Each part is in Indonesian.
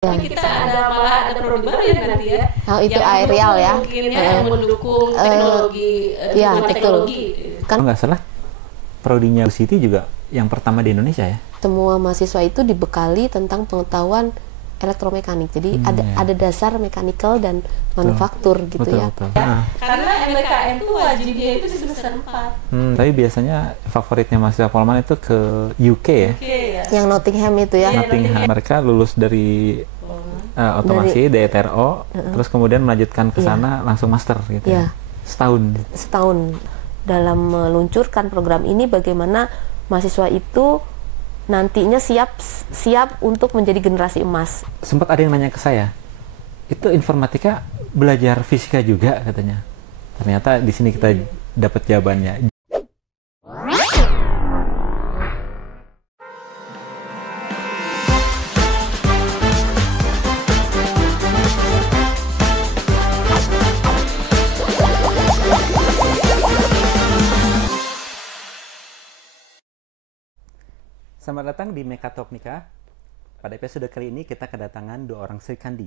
Ya. Tapi kita malah ada prodi baru ya nanti ya. Oh, itu aerial ya. Mungkin yang mendukung teknologi, ya, teknologi. Kan nggak salah, prodinya Bu Siti juga yang pertama di Indonesia ya. Semua mahasiswa itu dibekali tentang pengetahuan elektromekanik. Jadi ada dasar mechanical dan manufaktur gitu betul, ya. Betul. Karena MBKM itu wajibnya itu di semester 4. Tapi biasanya favoritnya mahasiswa Polman itu ke UK ya. Ya. Yang Nottingham itu ya. Nottingham. Mereka lulus dari otomasi DTRO, terus kemudian melanjutkan ke sana langsung master gitu ya. Setahun dalam meluncurkan program ini, bagaimana mahasiswa itu nantinya siap untuk menjadi generasi emas. Sempat ada yang nanya ke saya, itu informatika belajar fisika juga katanya. Ternyata di sini kita dapat jawabannya. Selamat datang di Mekatronika. Pada episode kali ini kita kedatangan dua orang Sri Kandi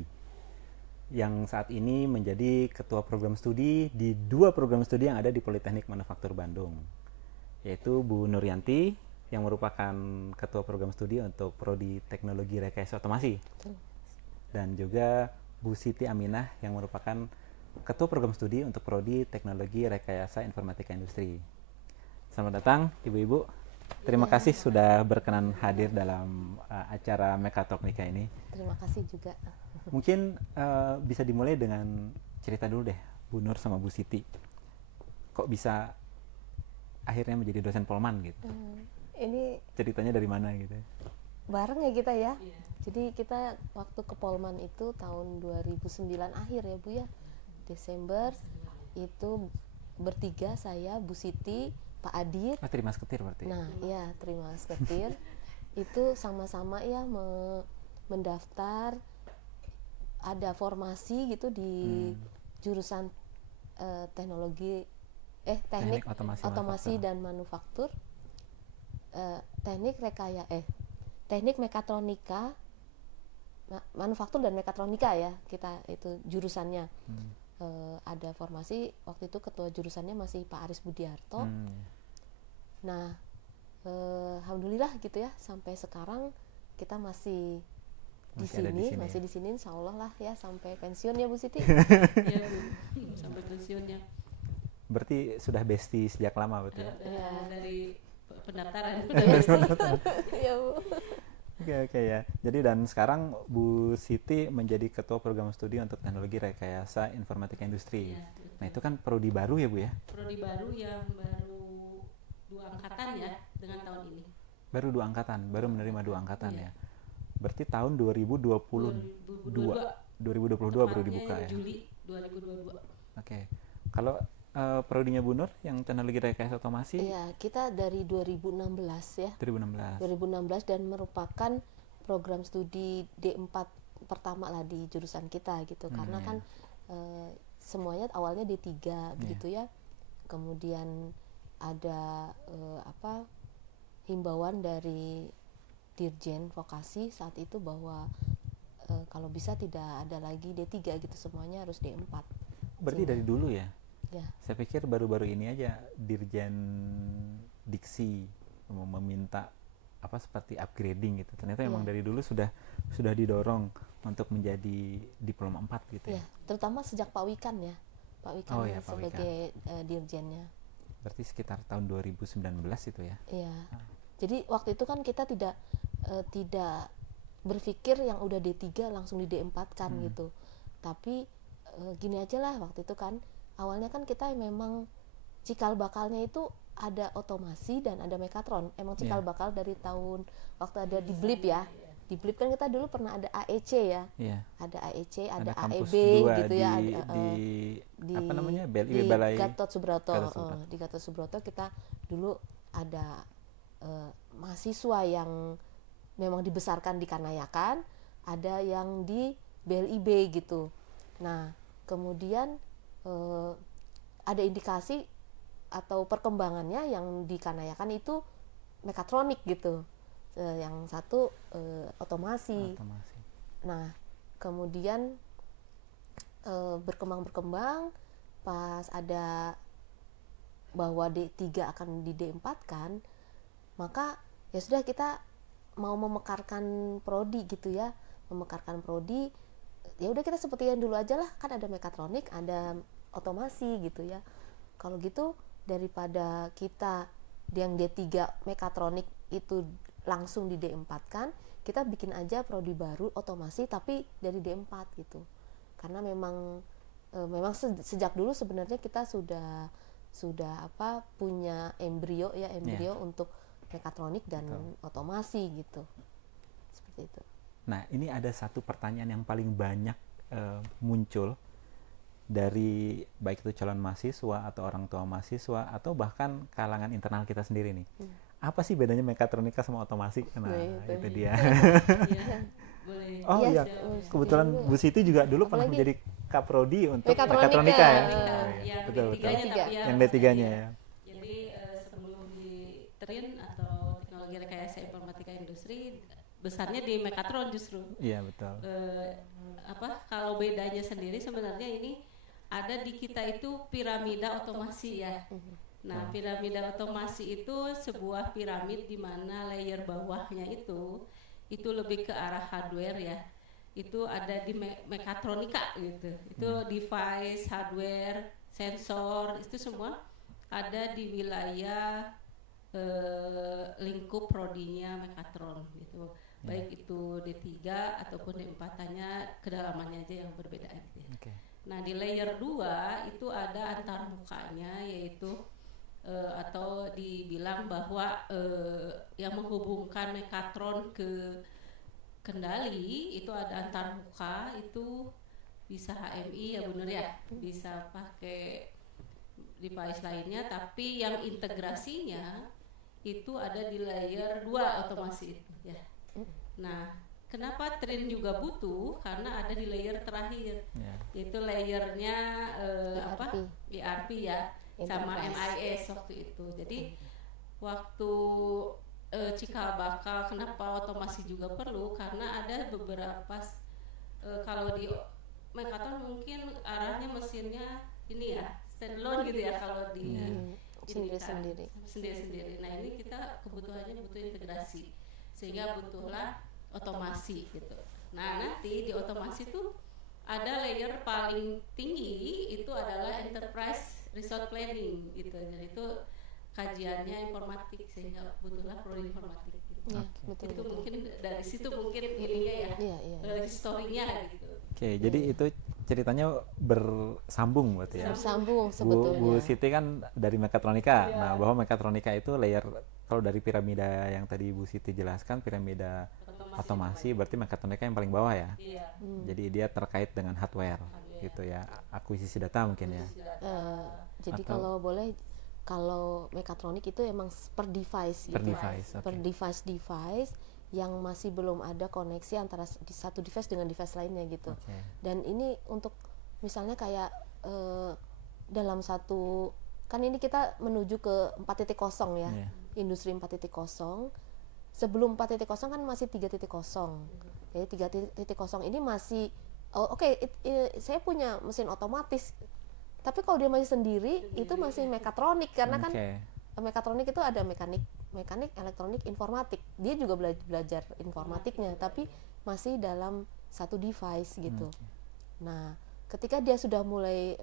yang saat ini menjadi ketua program studi di dua program studi yang ada di Politeknik Manufaktur Bandung, yaitu Bu Nuryanti yang merupakan ketua program studi untuk Prodi Teknologi Rekayasa Otomasi, dan juga Bu Siti Aminah yang merupakan ketua program studi untuk Prodi Teknologi Rekayasa Informatika Industri. Selamat datang Ibu-ibu. Terima kasih sudah berkenan hadir dalam acara Mekatronika ini. Terima kasih juga. Mungkin bisa dimulai dengan cerita dulu deh, Bu Nur sama Bu Siti. Kok bisa akhirnya menjadi dosen Polman gitu? Ini ceritanya dari mana gitu? Bareng ya kita ya. Jadi kita waktu ke Polman itu tahun 2009 akhir ya Bu ya. Desember itu bertiga, saya, Bu Siti, Pak Adit. Terima Musketeer berarti. Nah, ya Terima Musketeer itu sama-sama ya mendaftar, ada formasi gitu di jurusan teknik otomasi dan manufaktur, teknik mekatronika, manufaktur dan mekatronika ya, kita itu jurusannya. Ada formasi, waktu itu ketua jurusannya masih Pak Aris Budiarto. Nah, alhamdulillah gitu ya, sampai sekarang kita masih di sini, insya Allah lah ya, sampai pensiun ya Bu Siti. Ya, sampai pensiunnya. Berarti sudah bestie sejak lama betul? Ya, dari pendaftaran. Ya Bu. Oke ya. Jadi dan sekarang Bu Siti menjadi ketua program studi untuk teknologi rekayasa informatika industri. Ya, nah itu kan prodi baru ya Bu ya? Prodi baru yang baru 2 angkatan ya dengan tahun ini. Baru 2 angkatan, baru menerima 2 angkatan ya. Berarti tahun 2022 baru dibuka ya. Juli 2022. Oke. Kalau prodinya Bu Nur yang teknologi rekayasa otomasi? Iya, kita dari 2016 ya. 2016 dan merupakan program studi D4 pertama lah di jurusan kita gitu. Karena kan semuanya awalnya D3 begitu ya. Kemudian ada himbauan dari Dirjen Vokasi saat itu bahwa kalau bisa tidak ada lagi D3 gitu, semuanya harus D4. Berarti dari dulu ya? Ya. Saya pikir baru-baru ini aja Dirjen Diksi meminta seperti upgrading gitu. Ternyata memang dari dulu sudah didorong untuk menjadi diploma 4 gitu ya. Terutama sejak Pak Wikan ya. Pak Wikan sebagai dirjennya. Berarti sekitar tahun 2019 itu ya. Iya. Jadi waktu itu kan kita tidak berpikir yang udah D3 langsung di D4 kan gitu. Tapi gini aja lah, waktu itu kan awalnya kan kita memang cikal bakalnya itu ada otomasi dan ada mekatron. Emang cikal bakal dari tahun waktu ada di BLIP ya. Di BLIP kan kita dulu pernah ada AEC ya. Ada AEC, ada AEB gitu ya. Di apa namanya? Di Gatot Subroto. Di Gatot Subroto kita dulu ada mahasiswa yang memang dibesarkan di Kanayakan, ada yang di BLIB gitu. Nah, kemudian ada indikasi atau perkembangannya yang di Kanayakan itu mekatronik gitu, yang satu otomasi. Nah, kemudian berkembang pas ada bahwa D3 akan di D4 kan, maka ya sudah kita mau memekarkan prodi gitu ya, memekarkan prodi, ya udah kita seperti yang dulu aja lah, kan ada mekatronik, ada otomasi gitu ya. Kalau gitu daripada kita yang D3 mekatronik itu langsung di D4 kan, kita bikin aja prodi baru otomasi tapi dari D4 gitu. Karena memang sejak dulu sebenarnya kita sudah punya embrio untuk mekatronik dan otomasi gitu. Seperti itu. Nah, ini ada satu pertanyaan yang paling banyak muncul dari baik itu calon mahasiswa atau orang tua mahasiswa atau bahkan kalangan internal kita sendiri nih. Apa sih bedanya mekatronika sama otomasi? Nah, itu dia. Boleh. Oh iya, kebetulan Bu Siti juga dulu pernah menjadi kaprodi untuk mekatronika ya. Betul. Yang D3-nya ya. Jadi sebelum di TRIN atau teknologi rekayasa informatika industri, besarnya di mekatron justru. Iya, betul. Kalau bedanya sendiri sebenarnya ini ada di kita itu piramida otomasi ya. Nah, piramida otomasi itu sebuah piramid di mana layer bawahnya itu lebih ke arah hardware ya. Itu ada di mekatronika gitu. Itu device, hardware, sensor, itu semua ada di wilayah lingkup prodinya mekatron gitu. Baik itu D3 ataupun D4-nya kedalamannya aja yang berbeda gitu ya. Nah, di layer 2 itu ada antarmukanya, yaitu atau dibilang bahwa yang menghubungkan mekatron ke kendali itu ada antarmuka, itu bisa HMI ya benar ya, bisa pakai device lainnya, tapi yang integrasinya itu ada di layer 2 otomasi itu ya. Nah, kenapa TRIN juga butuh? Karena ada di layer terakhir, yaitu layernya ERP ya, sama MIS waktu itu. Jadi waktu cikal bakal kenapa otomasi juga perlu, karena ada beberapa kalau di mekatron mungkin arahnya mesinnya ini ya standalone gitu ya, kalau di sendiri. Nah, ini kita kebutuhannya butuh integrasi, sehingga butuhlah otomasi gitu. Nah, nanti di otomasi tuh ada layer paling tinggi, itu adalah enterprise resource planning gitu. Jadi itu kajiannya informatik, sehingga butuhlah prodi informatik gitu. Itu mungkin dari situ mungkin ininya ya, historinya gitu. Jadi itu ceritanya bersambung berarti ya. Bersambung sebetulnya. Bu Siti kan dari mekatronika. Nah, bahwa mekatronika itu layer, kalau dari piramida yang tadi Bu Siti jelaskan, piramida otomasi, berarti mekatronika yang paling bawah ya. Jadi dia terkait dengan hardware gitu ya, akuisisi data mungkin ya. Jadi kalau mekatronik itu emang per device gitu. Per device yang masih belum ada koneksi antara satu device dengan device lainnya gitu. Dan ini untuk misalnya kayak dalam satu, kan ini kita menuju ke 4.0 ya, industri 4.0. Sebelum 4.0 kan masih 3.0. Jadi 3.0 ini masih saya punya mesin otomatis, tapi kalau dia masih sendiri itu masih mekatronik, karena kan mekatronik itu ada mekanik, elektronik, informatik. Dia juga belajar informatiknya, tapi masih dalam satu device gitu. Nah, ketika dia sudah mulai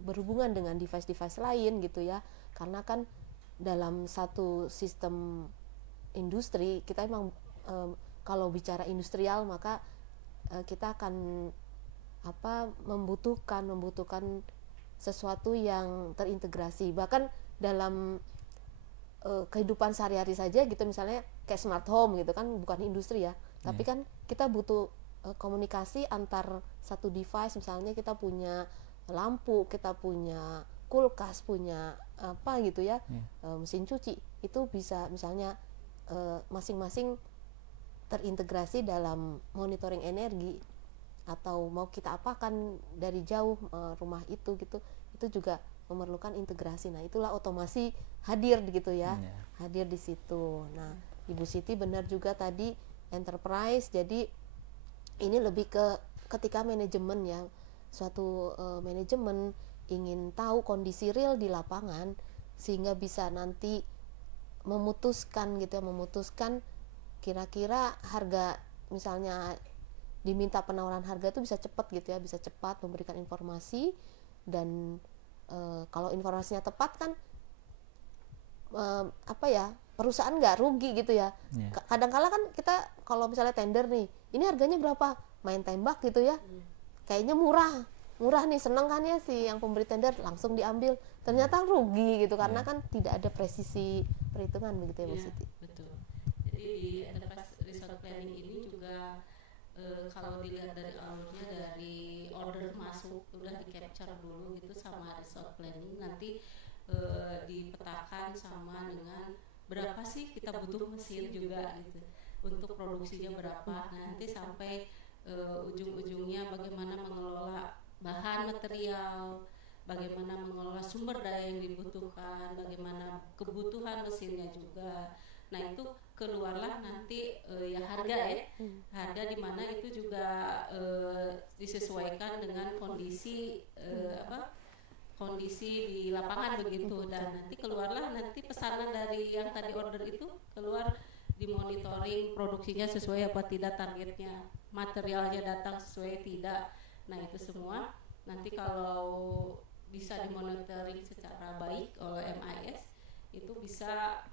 berhubungan dengan device-device lain gitu ya, karena kan dalam satu sistem industri kita emang kalau bicara industrial, maka kita akan membutuhkan sesuatu yang terintegrasi. Bahkan dalam kehidupan sehari-hari saja gitu, misalnya kayak smart home gitu kan, bukan industri ya, tapi kan kita butuh komunikasi antar satu device. Misalnya kita punya lampu, kita punya kulkas, punya apa gitu ya, mesin cuci, itu bisa misalnya masing-masing terintegrasi dalam monitoring energi, atau mau kita apakan dari jauh rumah itu gitu, itu juga memerlukan integrasi. Nah, itulah otomasi hadir gitu ya, hadir di situ. Nah, Ibu Siti benar juga tadi enterprise, jadi ini lebih ke ketika manajemen ya, suatu manajemen ingin tahu kondisi real di lapangan sehingga bisa nanti memutuskan gitu ya, memutuskan kira-kira harga, misalnya diminta penawaran harga itu bisa cepat gitu ya, bisa cepat memberikan informasi, dan kalau informasinya tepat kan perusahaan nggak rugi gitu ya. Kadang-kala kan kita kalau misalnya tender nih, ini harganya berapa, main tembak gitu ya, kayaknya murah nih, seneng kan ya si yang pemberi tender, langsung diambil, ternyata rugi gitu karena kan tidak ada presisi perhitungan begitu ya Bu Siti. Betul. Jadi di enterprise resort planning ini juga kalau dilihat dari alurnya, dari order masuk udah di capture dulu gitu sama resort planning, nanti dipetakan sama dengan berapa sih kita butuh mesin juga gitu untuk produksinya berapa, nanti sampai ujung-ujungnya bagaimana mengelola bahan material, bagaimana mengelola sumber daya yang dibutuhkan, bagaimana kebutuhan mesinnya juga. Nah itu keluarlah nanti ya harga ya, harga di mana itu juga disesuaikan dengan kondisi kondisi di lapangan begitu, dan nanti keluarlah nanti pesanan dari yang tadi order itu keluar, dimonitoring produksinya sesuai apa tidak targetnya, materialnya datang sesuai tidak. Nah itu semua nanti kalau bisa dimonitoring secara baik oleh MIS, itu bisa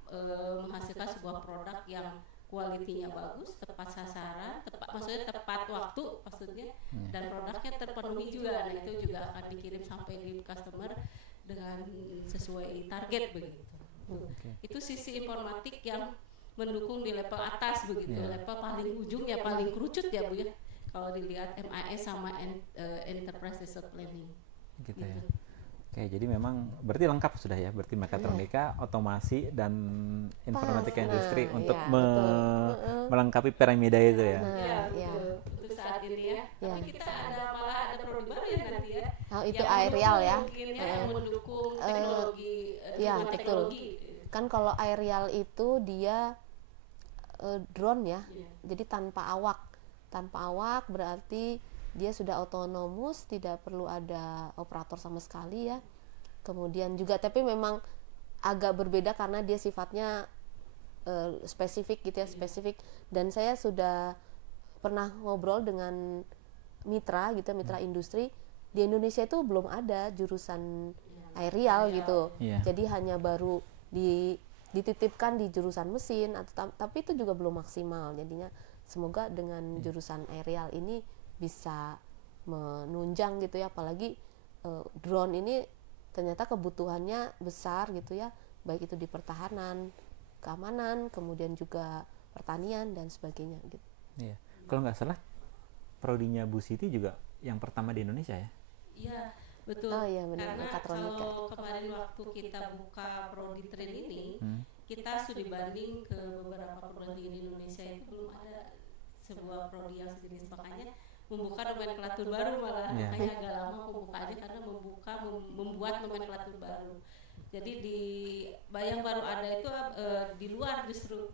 menghasilkan sebuah produk yang kualitinya bagus, tepat sasaran, maksudnya tepat waktu maksudnya, dan produknya terpenuhi juga. Nah itu juga akan dikirim sampai di customer dengan sesuai target begitu. Itu sisi informatik yang mendukung di level atas begitu, level paling ujung ya, paling kerucut ya Bu ya, kalau dilihat MIS sama Enterprise Resort Planning gitu. Ya. Oke, jadi memang berarti lengkap sudah ya, berarti mekatronika, otomasi, dan informatika industri untuk melengkapi piramida itu ya. Untuk saat ini ya. Tapi kita malah ada prodi baru ya nanti ya. Itu aerial ya. Yang mendukung teknologi, teknologi. Kan kalau aerial itu dia drone ya, jadi tanpa awak. Tanpa awak berarti dia sudah otonomus, tidak perlu ada operator sama sekali ya. Kemudian juga, tapi memang agak berbeda karena dia sifatnya spesifik gitu ya, spesifik. Dan saya sudah pernah ngobrol dengan mitra gitu, mitra industri di Indonesia itu belum ada jurusan aerial gitu. Jadi hanya baru dititipkan di jurusan mesin, tapi itu juga belum maksimal. Jadinya semoga dengan jurusan aerial ini bisa menunjang gitu ya, apalagi drone ini ternyata kebutuhannya besar gitu ya, baik itu di pertahanan, keamanan, kemudian juga pertanian dan sebagainya gitu. Iya. Kalau nggak salah prodinya Bu Siti juga yang pertama di Indonesia ya? Iya, betul. Oh iya benar, karena mekatronika. Kalau kemarin waktu kita buka prodi train ini, kita sudah banding ke beberapa prodi di Indonesia itu belum ada sebuah prodi yang sejenis, makanya membuka nomenklatur baru malah, makanya agak lama pembukaannya karena membuat nomenklatur baru. Jadi yang baru ada itu di luar justru.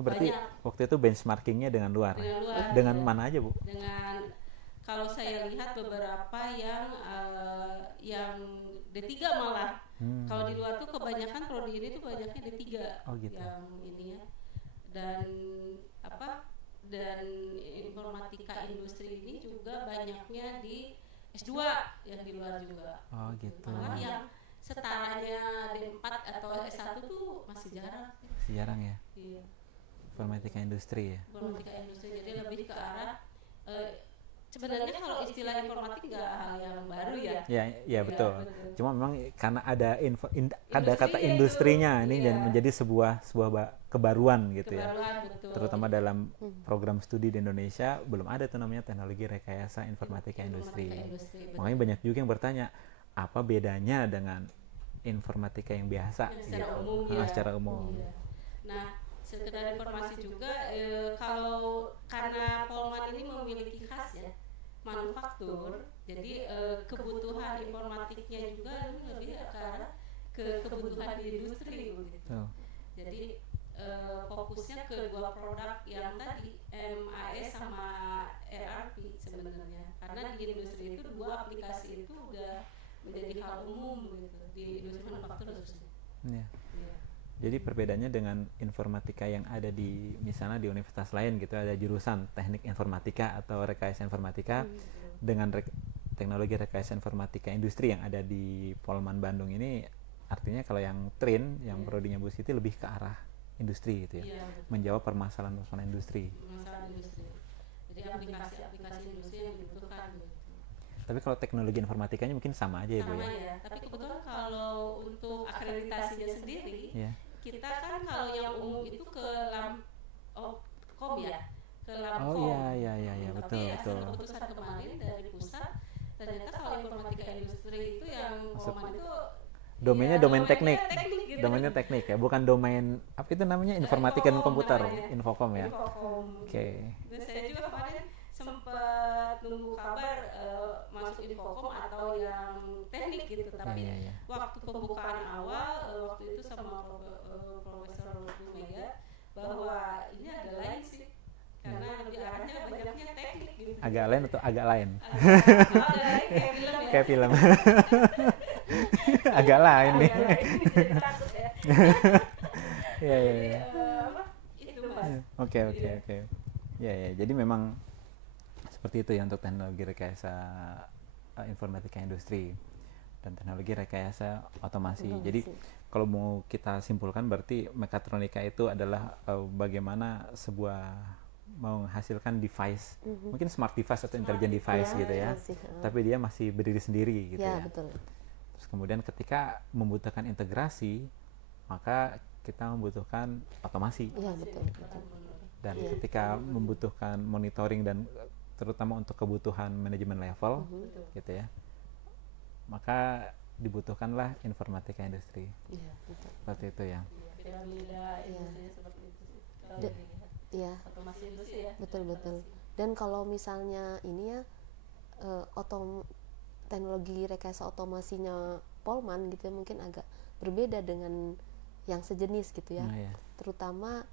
Berarti banyak. Waktu itu benchmarkingnya dengan luar. Dengan mana aja Bu? Dengan, kalau saya lihat beberapa yang D3 malah. Kalau di luar tuh kebanyakan prodi ini tuh banyaknya D3 gitu. Yang ini ya. Dan informatika industri ini juga banyaknya di S2 yang di luar juga. Oh gitu. Malah yang setaranya D4 atau S1 tuh masih jarang. Masih jarang ya? Iya. Informatika industri ya? Informatika industri, jadi lebih ke arah sebenarnya kalau istilah informatik nggak hal yang baru ya. Ya betul. Cuma memang karena ada ada kata industrinya ini menjadi sebuah kebaruan gitu ya. Betul. Terutama dalam program studi di Indonesia belum ada tuh namanya teknologi rekayasa informatika industri. Makanya banyak juga yang bertanya, apa bedanya dengan informatika yang biasa secara umum. Iya. Nah, sekedar informasi juga, kalau karena Polman ini memiliki khas ya manufaktur, jadi kebutuhan informatiknya juga lebih ke arah kebutuhan di industri gitu. Jadi fokusnya ke dua produk yang tadi MAS sama ERP sebenarnya, karena di industri itu dua aplikasi itu udah menjadi hal umum gitu di industri manufaktur khususnya. Ya. Jadi perbedaannya dengan informatika yang ada di misalnya di universitas lain gitu, ada jurusan teknik informatika atau rekayasa informatika, dengan teknologi rekayasa informatika industri yang ada di Polman Bandung ini, artinya kalau yang TRIN yang prodinya Bu Siti lebih ke arah industri gitu ya, menjawab permasalahan industri. Jadi aplikasi-aplikasi industri yang dibutuhkan gitu. Tapi kalau teknologi informatikanya mungkin sama aja ya Bu ya? Sama ya, tapi kebetulan kalau untuk akreditasinya sendiri, kita kan kalau yang umum itu ke Lamkom ya, ke Lamkom. Oh iya, betul. Tapi hasil keputusan kemarin dari pusat, ternyata kalau informatika industri itu yang Polman itu domainnya ya, domain teknik gitu. Domainnya teknik ya, bukan domain apa itu namanya, informatika dan komputer, Infocom ya. Oke. Dan saya juga kemarin sempat nunggu kabar masuk Infocom atau yang teknik gitu, tapi waktu pembukaan awal waktu itu sama Profesor Bu Mega bahwa ini agak lain sih, karena lebih arahnya banyaknya teknik gitu. Agak lain atau agak lain? Kayak film. Agak lain nih. Iya. Itu Mas. Oke. Ya, jadi memang seperti itu ya untuk teknologi rekayasa informatika industri dan teknologi rekayasa otomasi. Jadi kalau mau kita simpulkan berarti mekatronika itu adalah bagaimana sebuah menghasilkan device, mungkin smart device atau intelligent device gitu ya, tapi dia masih berdiri sendiri gitu ya. Betul. Terus kemudian ketika membutuhkan integrasi, maka kita membutuhkan otomasi. Iya, betul. Dan ketika membutuhkan monitoring dan terutama untuk kebutuhan manajemen level gitu ya, maka dibutuhkanlah informatika industri. Iya, betul. Seperti itu ya. Piramida industrinya seperti itu sih. Iya. Otomasi industri ya. Betul. Dan kalau misalnya ini ya teknologi rekayasa otomasinya Polman gitu ya, mungkin agak berbeda dengan yang sejenis gitu ya. Terutama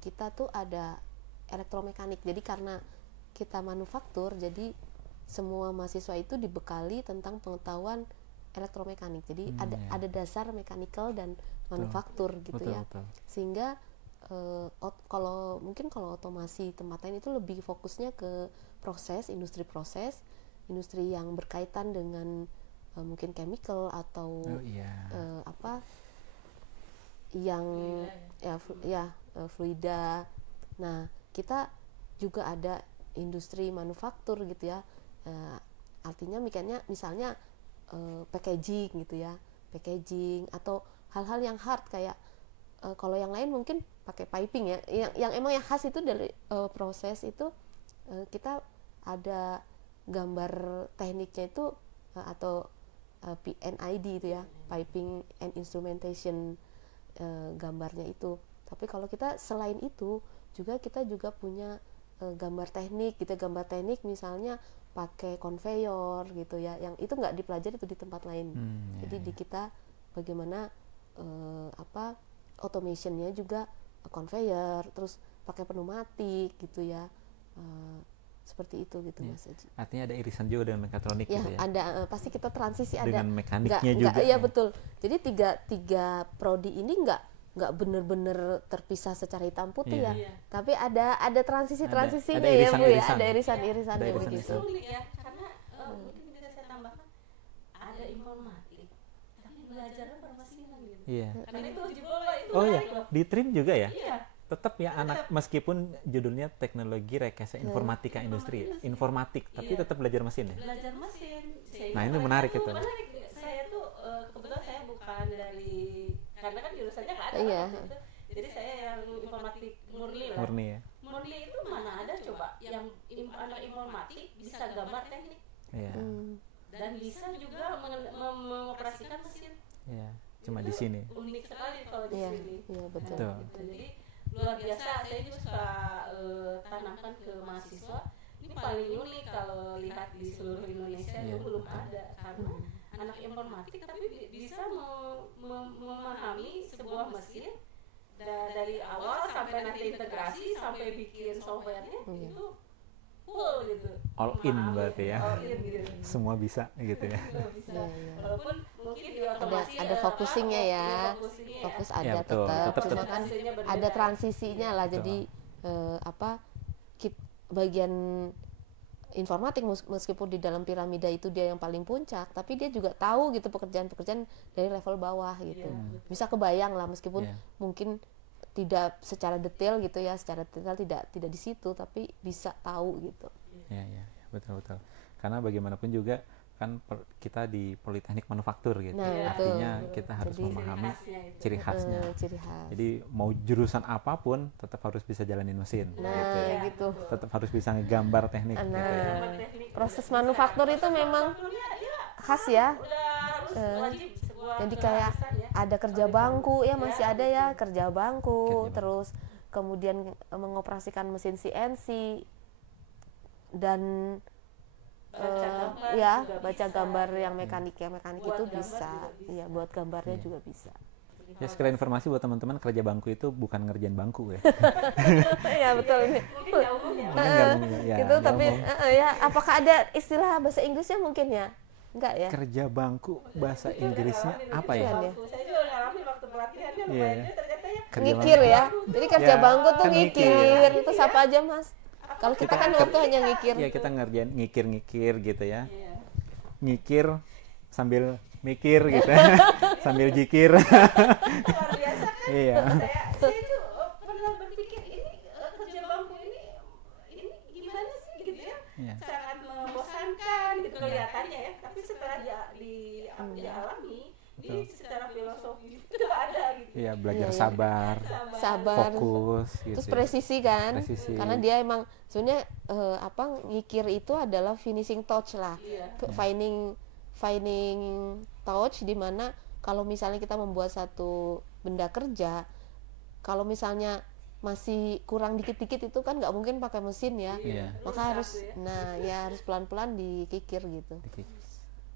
kita tuh ada elektromekanik. Jadi karena kita manufaktur, jadi semua mahasiswa itu dibekali tentang pengetahuan elektromekanik. Jadi ada dasar mechanical dan manufaktur gitu ya. Betul. Sehingga kalau otomasi tempat lain itu lebih fokusnya ke industri yang berkaitan dengan mungkin chemical atau fluida. Nah, kita juga ada industri manufaktur gitu ya. Artinya misalnya packaging gitu ya, packaging atau hal-hal yang hard kayak kalau yang lain mungkin pakai piping ya, yang emang yang khas itu dari proses itu kita ada gambar tekniknya itu atau PNID itu ya, piping and instrumentation gambarnya itu. Tapi kalau kita selain itu kita juga punya gambar teknik gitu, gambar teknik misalnya pakai konveyor gitu ya, yang itu nggak dipelajari itu di tempat lain. Jadi di kita bagaimana automationnya juga konveyor, terus pakai pneumatik gitu ya, seperti itu gitu Mas Aji. Artinya ada irisan juga dengan mekatronik gitu ya. Ada pasti kita transisi dengan ada mekaniknya juga. Iya betul. Jadi tiga prodi ini nggak bener-bener terpisah secara hitam putih ya. Tapi ada transisinya ya Bu ya, ada irisan-irisannya begitu. Sulit ya, karena mungkin bisa saya tambahkan ada informatik, tapi belajarnya permesinan gitu. Iya. Karena itu jebola itu. Oh ya, di TRIN juga ya? Iya. Tetap ya anak meskipun judulnya teknologi rekayasa informatika industri, informatik, tapi tetap belajar mesin ya. Belajar mesin. Nah, ini menarik itu. Saya tuh kebetulan saya bukan dari, karena kan jurusannya nggak ada gitu. Jadi saya yang informatik murni lah. Murni itu mana ada coba yang anak informatik bisa gambar teknik. Iya. Dan bisa juga mengoperasikan mesin. Iya. Cuma di sini. Unik sekali kalau di sini. Iya betul. Jadi luar biasa, saya juga suka tanamkan ke mahasiswa. Ini paling unik kalau lihat di seluruh Indonesia itu belum ada, karena anak informatik tapi bisa memahami sebuah mesin dari awal sampai nanti integrasi sampai bikin softwarenya itu full gitu. All in berarti ya. All in gitu. Semua bisa gitu ya. Bisa. Walaupun mungkin di otomasi ada focusingnya ya. Fokus ada Ya, betul. tetap, cuma Tetap. kan ada transisinya lah. Betul. Jadi bagian informatik meskipun di dalam piramida itu dia yang paling puncak, tapi dia juga tahu gitu pekerjaan-pekerjaan dari level bawah gitu. Bisa kebayang lah meskipun mungkin tidak secara detail gitu ya, secara detail tidak di situ, tapi bisa tahu gitu. Ya, betul. Karena bagaimanapun juga kan kita di Politeknik Manufaktur gitu. Nah, artinya betul. kita harus Jadi, memahami ciri khasnya. Ciri khas. Jadi mau jurusan apapun tetap harus bisa jalanin mesin gitu ya. Gitu. Tetap harus bisa ngegambar teknik gitu ya. Proses manufaktur itu memang khas ya. Jadi kayak ada kerja bangku ya, masih ada ya kerja bangku, terus kemudian mengoperasikan mesin CNC dan baca gambar yang mekanik itu bisa, ya buat gambarnya juga bisa. Ya, sekalian informasi buat teman-teman, kerja bangku itu bukan ngerjain bangku ya. Ya betul ini. Gitu, tapi ya apakah ada istilah bahasa Inggrisnya mungkin ya? Enggak ya? Kerja bangku bahasa Inggrisnya apa ya? Saya juga ngalamin waktu pelatihannya lumayan ternyata ya. Ngikir ya. Jadi kerja bangku tuh kan ngikir. Itu siapa aja Mas? Kalau kita kan waktu hanya ngikir. Iya, kita ngerjain ngikir-ngikir gitu ya. Ngikir sambil mikir gitu. Sambil jikir. Luar biasa kan? Iya. Saya tuh pernah berpikir ini kerja bangku ini gimana sih gitu ya? Sangat membosankan gitu kelihatannya ya. Tapi setelah dialami, ini secara filosofi itu ada gitu. Iya, belajar sabar, fokus gitu. Terus presisi kan? Presisi. Karena dia emang sebenarnya ngikir itu adalah finishing touch lah. Finding touch, di mana kalau misalnya kita membuat satu benda kerja, kalau misalnya masih kurang dikit-dikit itu kan nggak mungkin pakai mesin ya. Maka harus harus pelan-pelan dikikir gitu.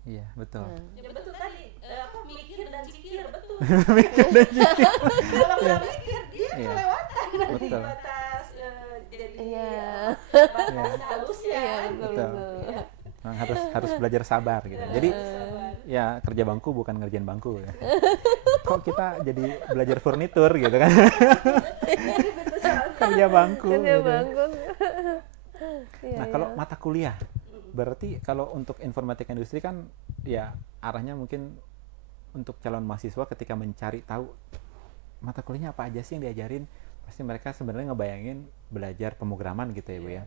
Iya, betul. Ya betul tadi, mikir dan cikir, betul. Mikir dan cikir. Kalau nggak mikir, dia kelewatan nanti Betul. batas jadi Iya. batas halusnya. Betul. Nah, harus belajar sabar gitu. Jadi ya kerja bangku bukan ngerjain bangku ya. Kok kita jadi belajar furnitur gitu kan? Kerja bangku. Gitu. Nah, kalau mata kuliah, berarti kalau untuk informatika industri kan ya arahnya mungkin untuk calon mahasiswa ketika mencari tahu mata kuliahnya apa aja sih yang diajarin, pasti mereka sebenarnya ngebayangin belajar pemrograman gitu ya Bu ya.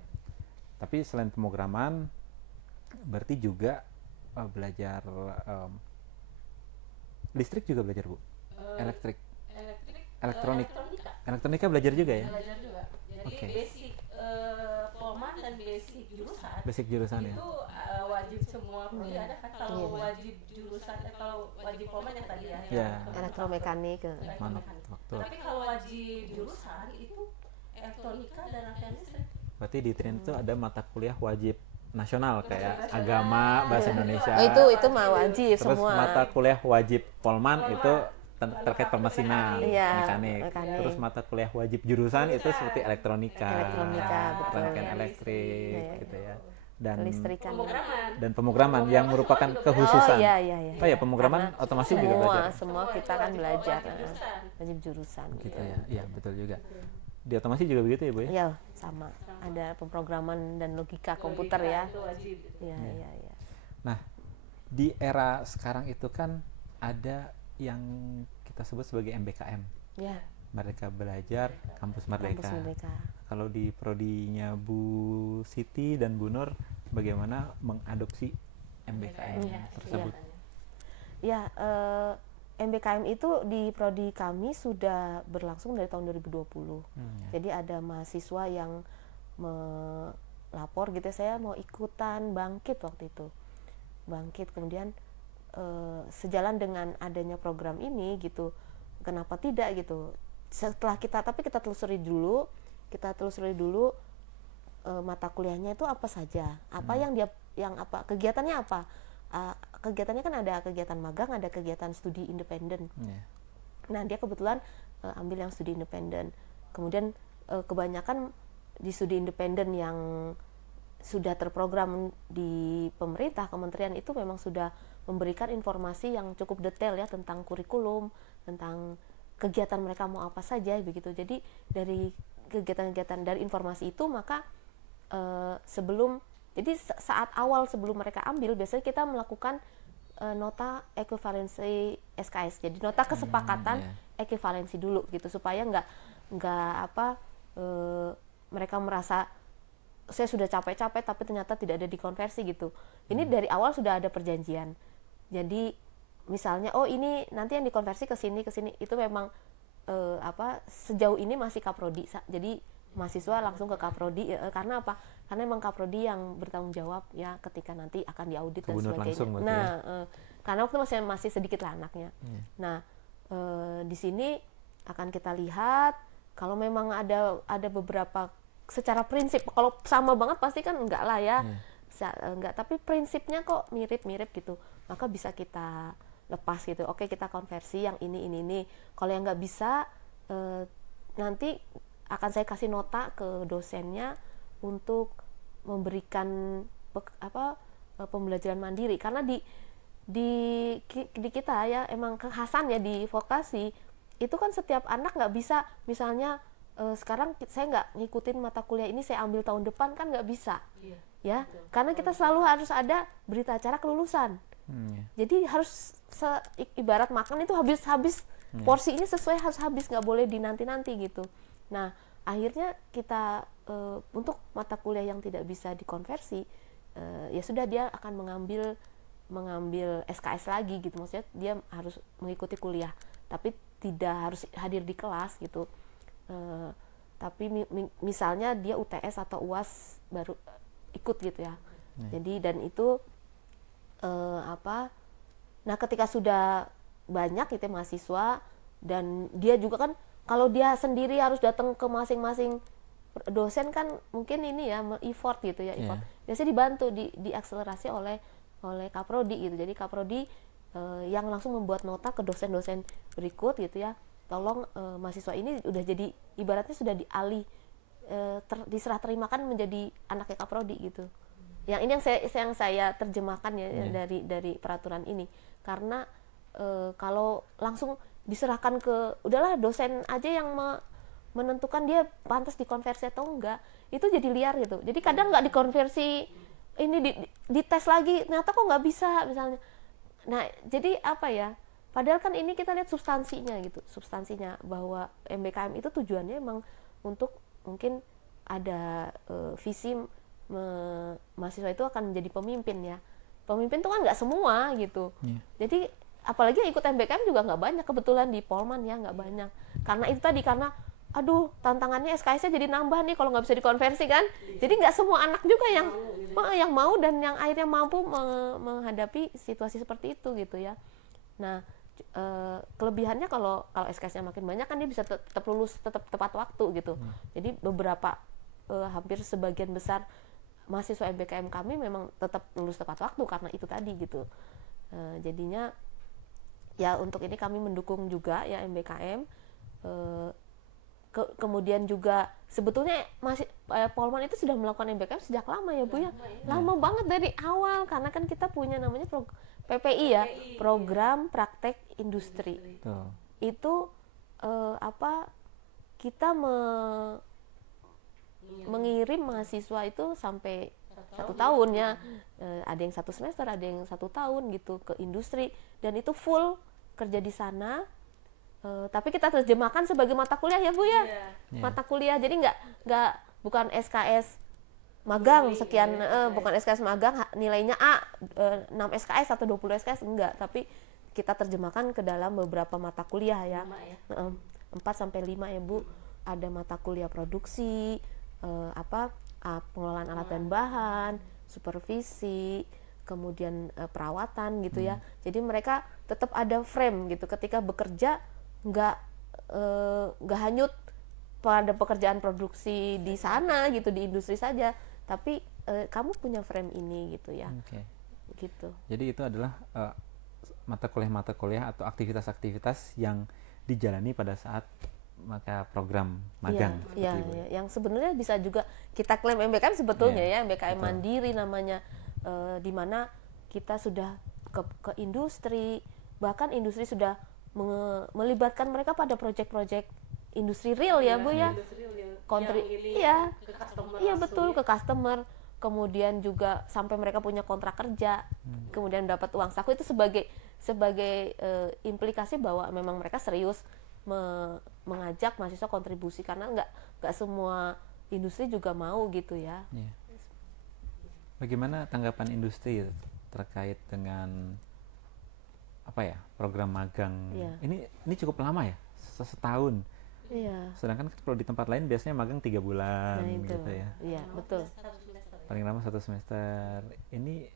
Tapi selain pemrograman berarti juga belajar listrik juga belajar Bu? Elektronika belajar juga ya? Belajar juga. Jadi basic Polman dan basic jurusan. Basic jurusan ya? Itu wajib semua kuliah ada kan. Kalau wajib jurusan, kalau wajib Polman yang tadi ya. Elektromekanik. Tapi kalau wajib jurusan itu elektronika dan rangkaian listrik. Berarti di TRIN itu ada mata kuliah wajib nasional kayak agama, bahasa Indonesia. Itu mah wajib. Terus semua. mata kuliah wajib Polman itu terkait permesinan, mekanik. Terus mata kuliah wajib jurusan itu seperti elektronika, rangkaian elektrik gitu ya. Dan listrikan dan pemrograman yang merupakan kekhususan. Oh iya, pemrograman otomasi juga belajar. Semua kita kan belajar wajib jurusan Gitu ya. Iya, betul juga. Di otomasi juga begitu ya, Bu ya? Iya, sama. Ada pemrograman dan logika komputer ya. Itu wajib. Iya. Nah, di era sekarang itu kan ada yang kita sebut sebagai MBKM. Ya. Merdeka Belajar Kampus Merdeka. Merdeka. Kalau di prodinya Bu Siti dan Bu Nur, bagaimana mengadopsi MBKM tersebut? Ya, MBKM itu di prodi kami sudah berlangsung dari tahun 2020. Jadi ada mahasiswa yang melapor gitu, saya mau ikutan bangkit waktu itu. Bangkit, kemudian sejalan dengan adanya program ini gitu, kenapa tidak gitu. Setelah kita telusuri dulu mata kuliahnya itu apa saja, apa kegiatannya apa. Kegiatannya kan ada kegiatan magang, ada kegiatan studi independen. Nah, dia kebetulan ambil yang studi independen. Kemudian kebanyakan di studi independen yang sudah terprogram di pemerintah, kementerian itu memang sudah memberikan informasi yang cukup detail ya tentang kurikulum, tentang kegiatan mereka mau apa saja begitu. Jadi dari kegiatan-kegiatan dari informasi itu maka saat awal sebelum mereka ambil biasanya kita melakukan nota ekuivalensi SKS. Jadi nota kesepakatan ekuivalensi dulu gitu supaya mereka merasa saya sudah capek-capek tapi ternyata tidak ada dikonversi gitu. Ini dari awal sudah ada perjanjian. Jadi misalnya ini nanti yang dikonversi ke sini itu memang sejauh ini masih Kaprodi. Jadi mahasiswa langsung ke Kaprodi karena apa? Karena memang Kaprodi yang bertanggung jawab ya ketika nanti akan diaudit dan sebagainya. Karena waktu masih sedikit lah anaknya. Nah, di sini akan kita lihat kalau memang ada beberapa secara prinsip, kalau sama banget pasti kan enggak lah ya. Enggak, tapi prinsipnya kok mirip-mirip gitu. Maka bisa kita lepas gitu. Oke, kita konversi yang ini. Kalau yang nggak bisa nanti akan saya kasih nota ke dosennya untuk memberikan pembelajaran mandiri, karena di kita ya emang kekhasan ya di vokasi itu kan setiap anak nggak bisa misalnya sekarang saya nggak ngikutin mata kuliah ini saya ambil tahun depan kan nggak bisa ya karena kita selalu harus ada berita acara kelulusan. Jadi harus ibarat makan itu habis porsinya sesuai, harus habis, nggak boleh dinanti-nanti gitu. Nah akhirnya kita untuk mata kuliah yang tidak bisa dikonversi ya sudah dia akan mengambil SKS lagi gitu, maksudnya dia harus mengikuti kuliah tapi tidak harus hadir di kelas gitu. Tapi misalnya dia UTS atau UAS baru ikut gitu ya. Jadi dan itu nah ketika sudah banyak itu mahasiswa dan dia juga kan kalau dia sendiri harus datang ke masing-masing dosen kan mungkin ini ya effort gitu ya, effort. Biasanya dibantu diakselerasi oleh Kaprodi gitu. Jadi Kaprodi yang langsung membuat nota ke dosen-dosen berikut gitu ya. Tolong mahasiswa ini udah jadi ibaratnya sudah diserah terimakan menjadi anaknya Kaprodi gitu. Yang ini yang saya terjemahkan ya dari peraturan ini. Karena kalau langsung diserahkan ke udahlah dosen aja yang menentukan dia pantas dikonversi atau enggak, itu jadi liar gitu. Jadi kadang nggak dikonversi, ini dites lagi, ternyata kok nggak bisa misalnya. Nah jadi apa ya? Padahal kan ini kita lihat substansinya gitu, substansinya bahwa MBKM itu tujuannya emang untuk mungkin ada visi mahasiswa itu akan menjadi pemimpin ya. Pemimpin itu kan nggak semua gitu. Jadi apalagi yang ikut MBKM juga nggak banyak, kebetulan di Polman ya nggak banyak. Karena itu tadi, karena aduh tantangannya SKS-nya jadi nambah nih kalau nggak bisa dikonversi kan. Jadi nggak semua anak juga yang mau dan yang akhirnya mampu menghadapi situasi seperti itu gitu ya. Nah kelebihannya kalau SKS-nya makin banyak kan dia bisa tetap lulus tetap tepat waktu gitu. Jadi beberapa hampir sebagian besar mahasiswa MBKM kami memang tetap lulus tepat waktu karena itu tadi gitu. Jadinya ya untuk ini kami mendukung juga ya MBKM. Kemudian juga sebetulnya Polman itu sudah melakukan MBKM sejak lama ya Bu ya. Lama banget dari awal karena kan kita punya namanya PPI ya, program praktek industri. Itu kita mengirim mahasiswa itu sampai 1 tahun ya, ada yang 1 semester, ada yang 1 tahun gitu ke industri dan itu full kerja di sana. Tapi kita terjemahkan sebagai mata kuliah ya Bu ya, mata kuliah. Jadi bukan SKS magang sekian, bukan SKS magang nilainya A 6 SKS atau 20 SKS enggak, tapi kita terjemahkan ke dalam beberapa mata kuliah ya. 4 sampai 5 ya Bu. Ada mata kuliah produksi, pengelolaan alat dan bahan, supervisi, kemudian perawatan gitu ya. Jadi mereka tetap ada frame gitu ketika bekerja, nggak hanyut pada pekerjaan produksi di sana gitu, di industri saja, tapi kamu punya frame ini gitu ya. Gitu. Jadi itu adalah mata kuliah atau aktivitas-aktivitas yang dijalani pada saat maka program magang. Iya, yang sebenarnya bisa juga kita klaim MBKM sebetulnya ya, MBKM betul. mandiri namanya, di mana kita sudah ke industri, bahkan industri sudah melibatkan mereka pada proyek-proyek industri real ya Bu ya, iya betul, ke customer, kemudian juga sampai mereka punya kontrak kerja, kemudian dapat uang saku, itu sebagai implikasi bahwa memang mereka serius mengajak mahasiswa kontribusi, karena nggak semua industri juga mau gitu ya. Bagaimana tanggapan industri terkait dengan program magang? Ini cukup lama ya, setahun. Sedangkan kalau di tempat lain biasanya magang 3 bulan gitu ya. Iya betul. Paling lama 1 semester. Ini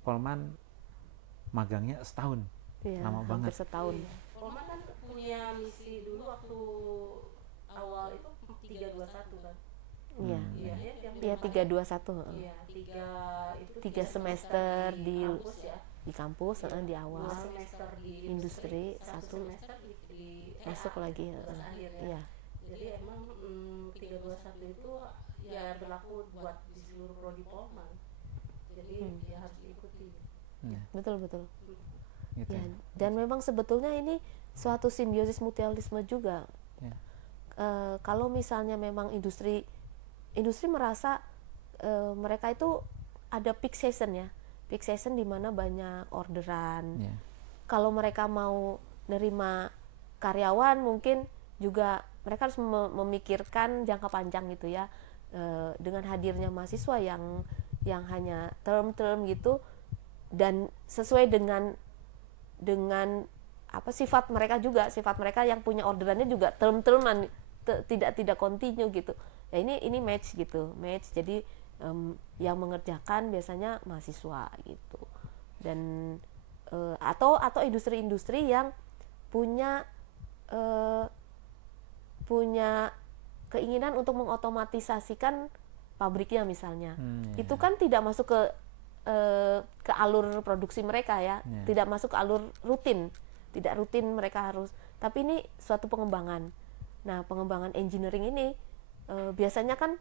Polman magangnya setahun. Lama banget. Setahun. Polman kan punya misi dulu waktu awal itu 321 kan. Iya 321. Iya, 3 semester di kampus ya. Di kampus, di awal. 2 semester di industri, 1 semester di masuk lagi. Iya. Jadi emang 321 itu ya berlaku buat di seluruh prodi Polman. Jadi ya harus diikuti. Betul. Gitu. Ya, dan memang sebetulnya ini suatu simbiosis mutualisme juga. Kalau misalnya memang industri merasa mereka itu ada peak season ya, peak season di mana banyak orderan. Kalau mereka mau nerima karyawan, mungkin juga mereka harus memikirkan jangka panjang gitu ya. Dengan hadirnya mahasiswa yang hanya term gitu, dan sesuai dengan sifat mereka yang punya orderannya juga term-terman, tidak continue gitu ya. Ini match. Jadi yang mengerjakan biasanya mahasiswa gitu, dan atau industri-industri yang punya keinginan untuk mengotomatisasikan pabriknya misalnya. Itu kan tidak masuk ke alur produksi mereka ya, tidak masuk ke alur rutin, tidak rutin mereka harus. Tapi ini suatu pengembangan. Nah, pengembangan engineering ini biasanya kan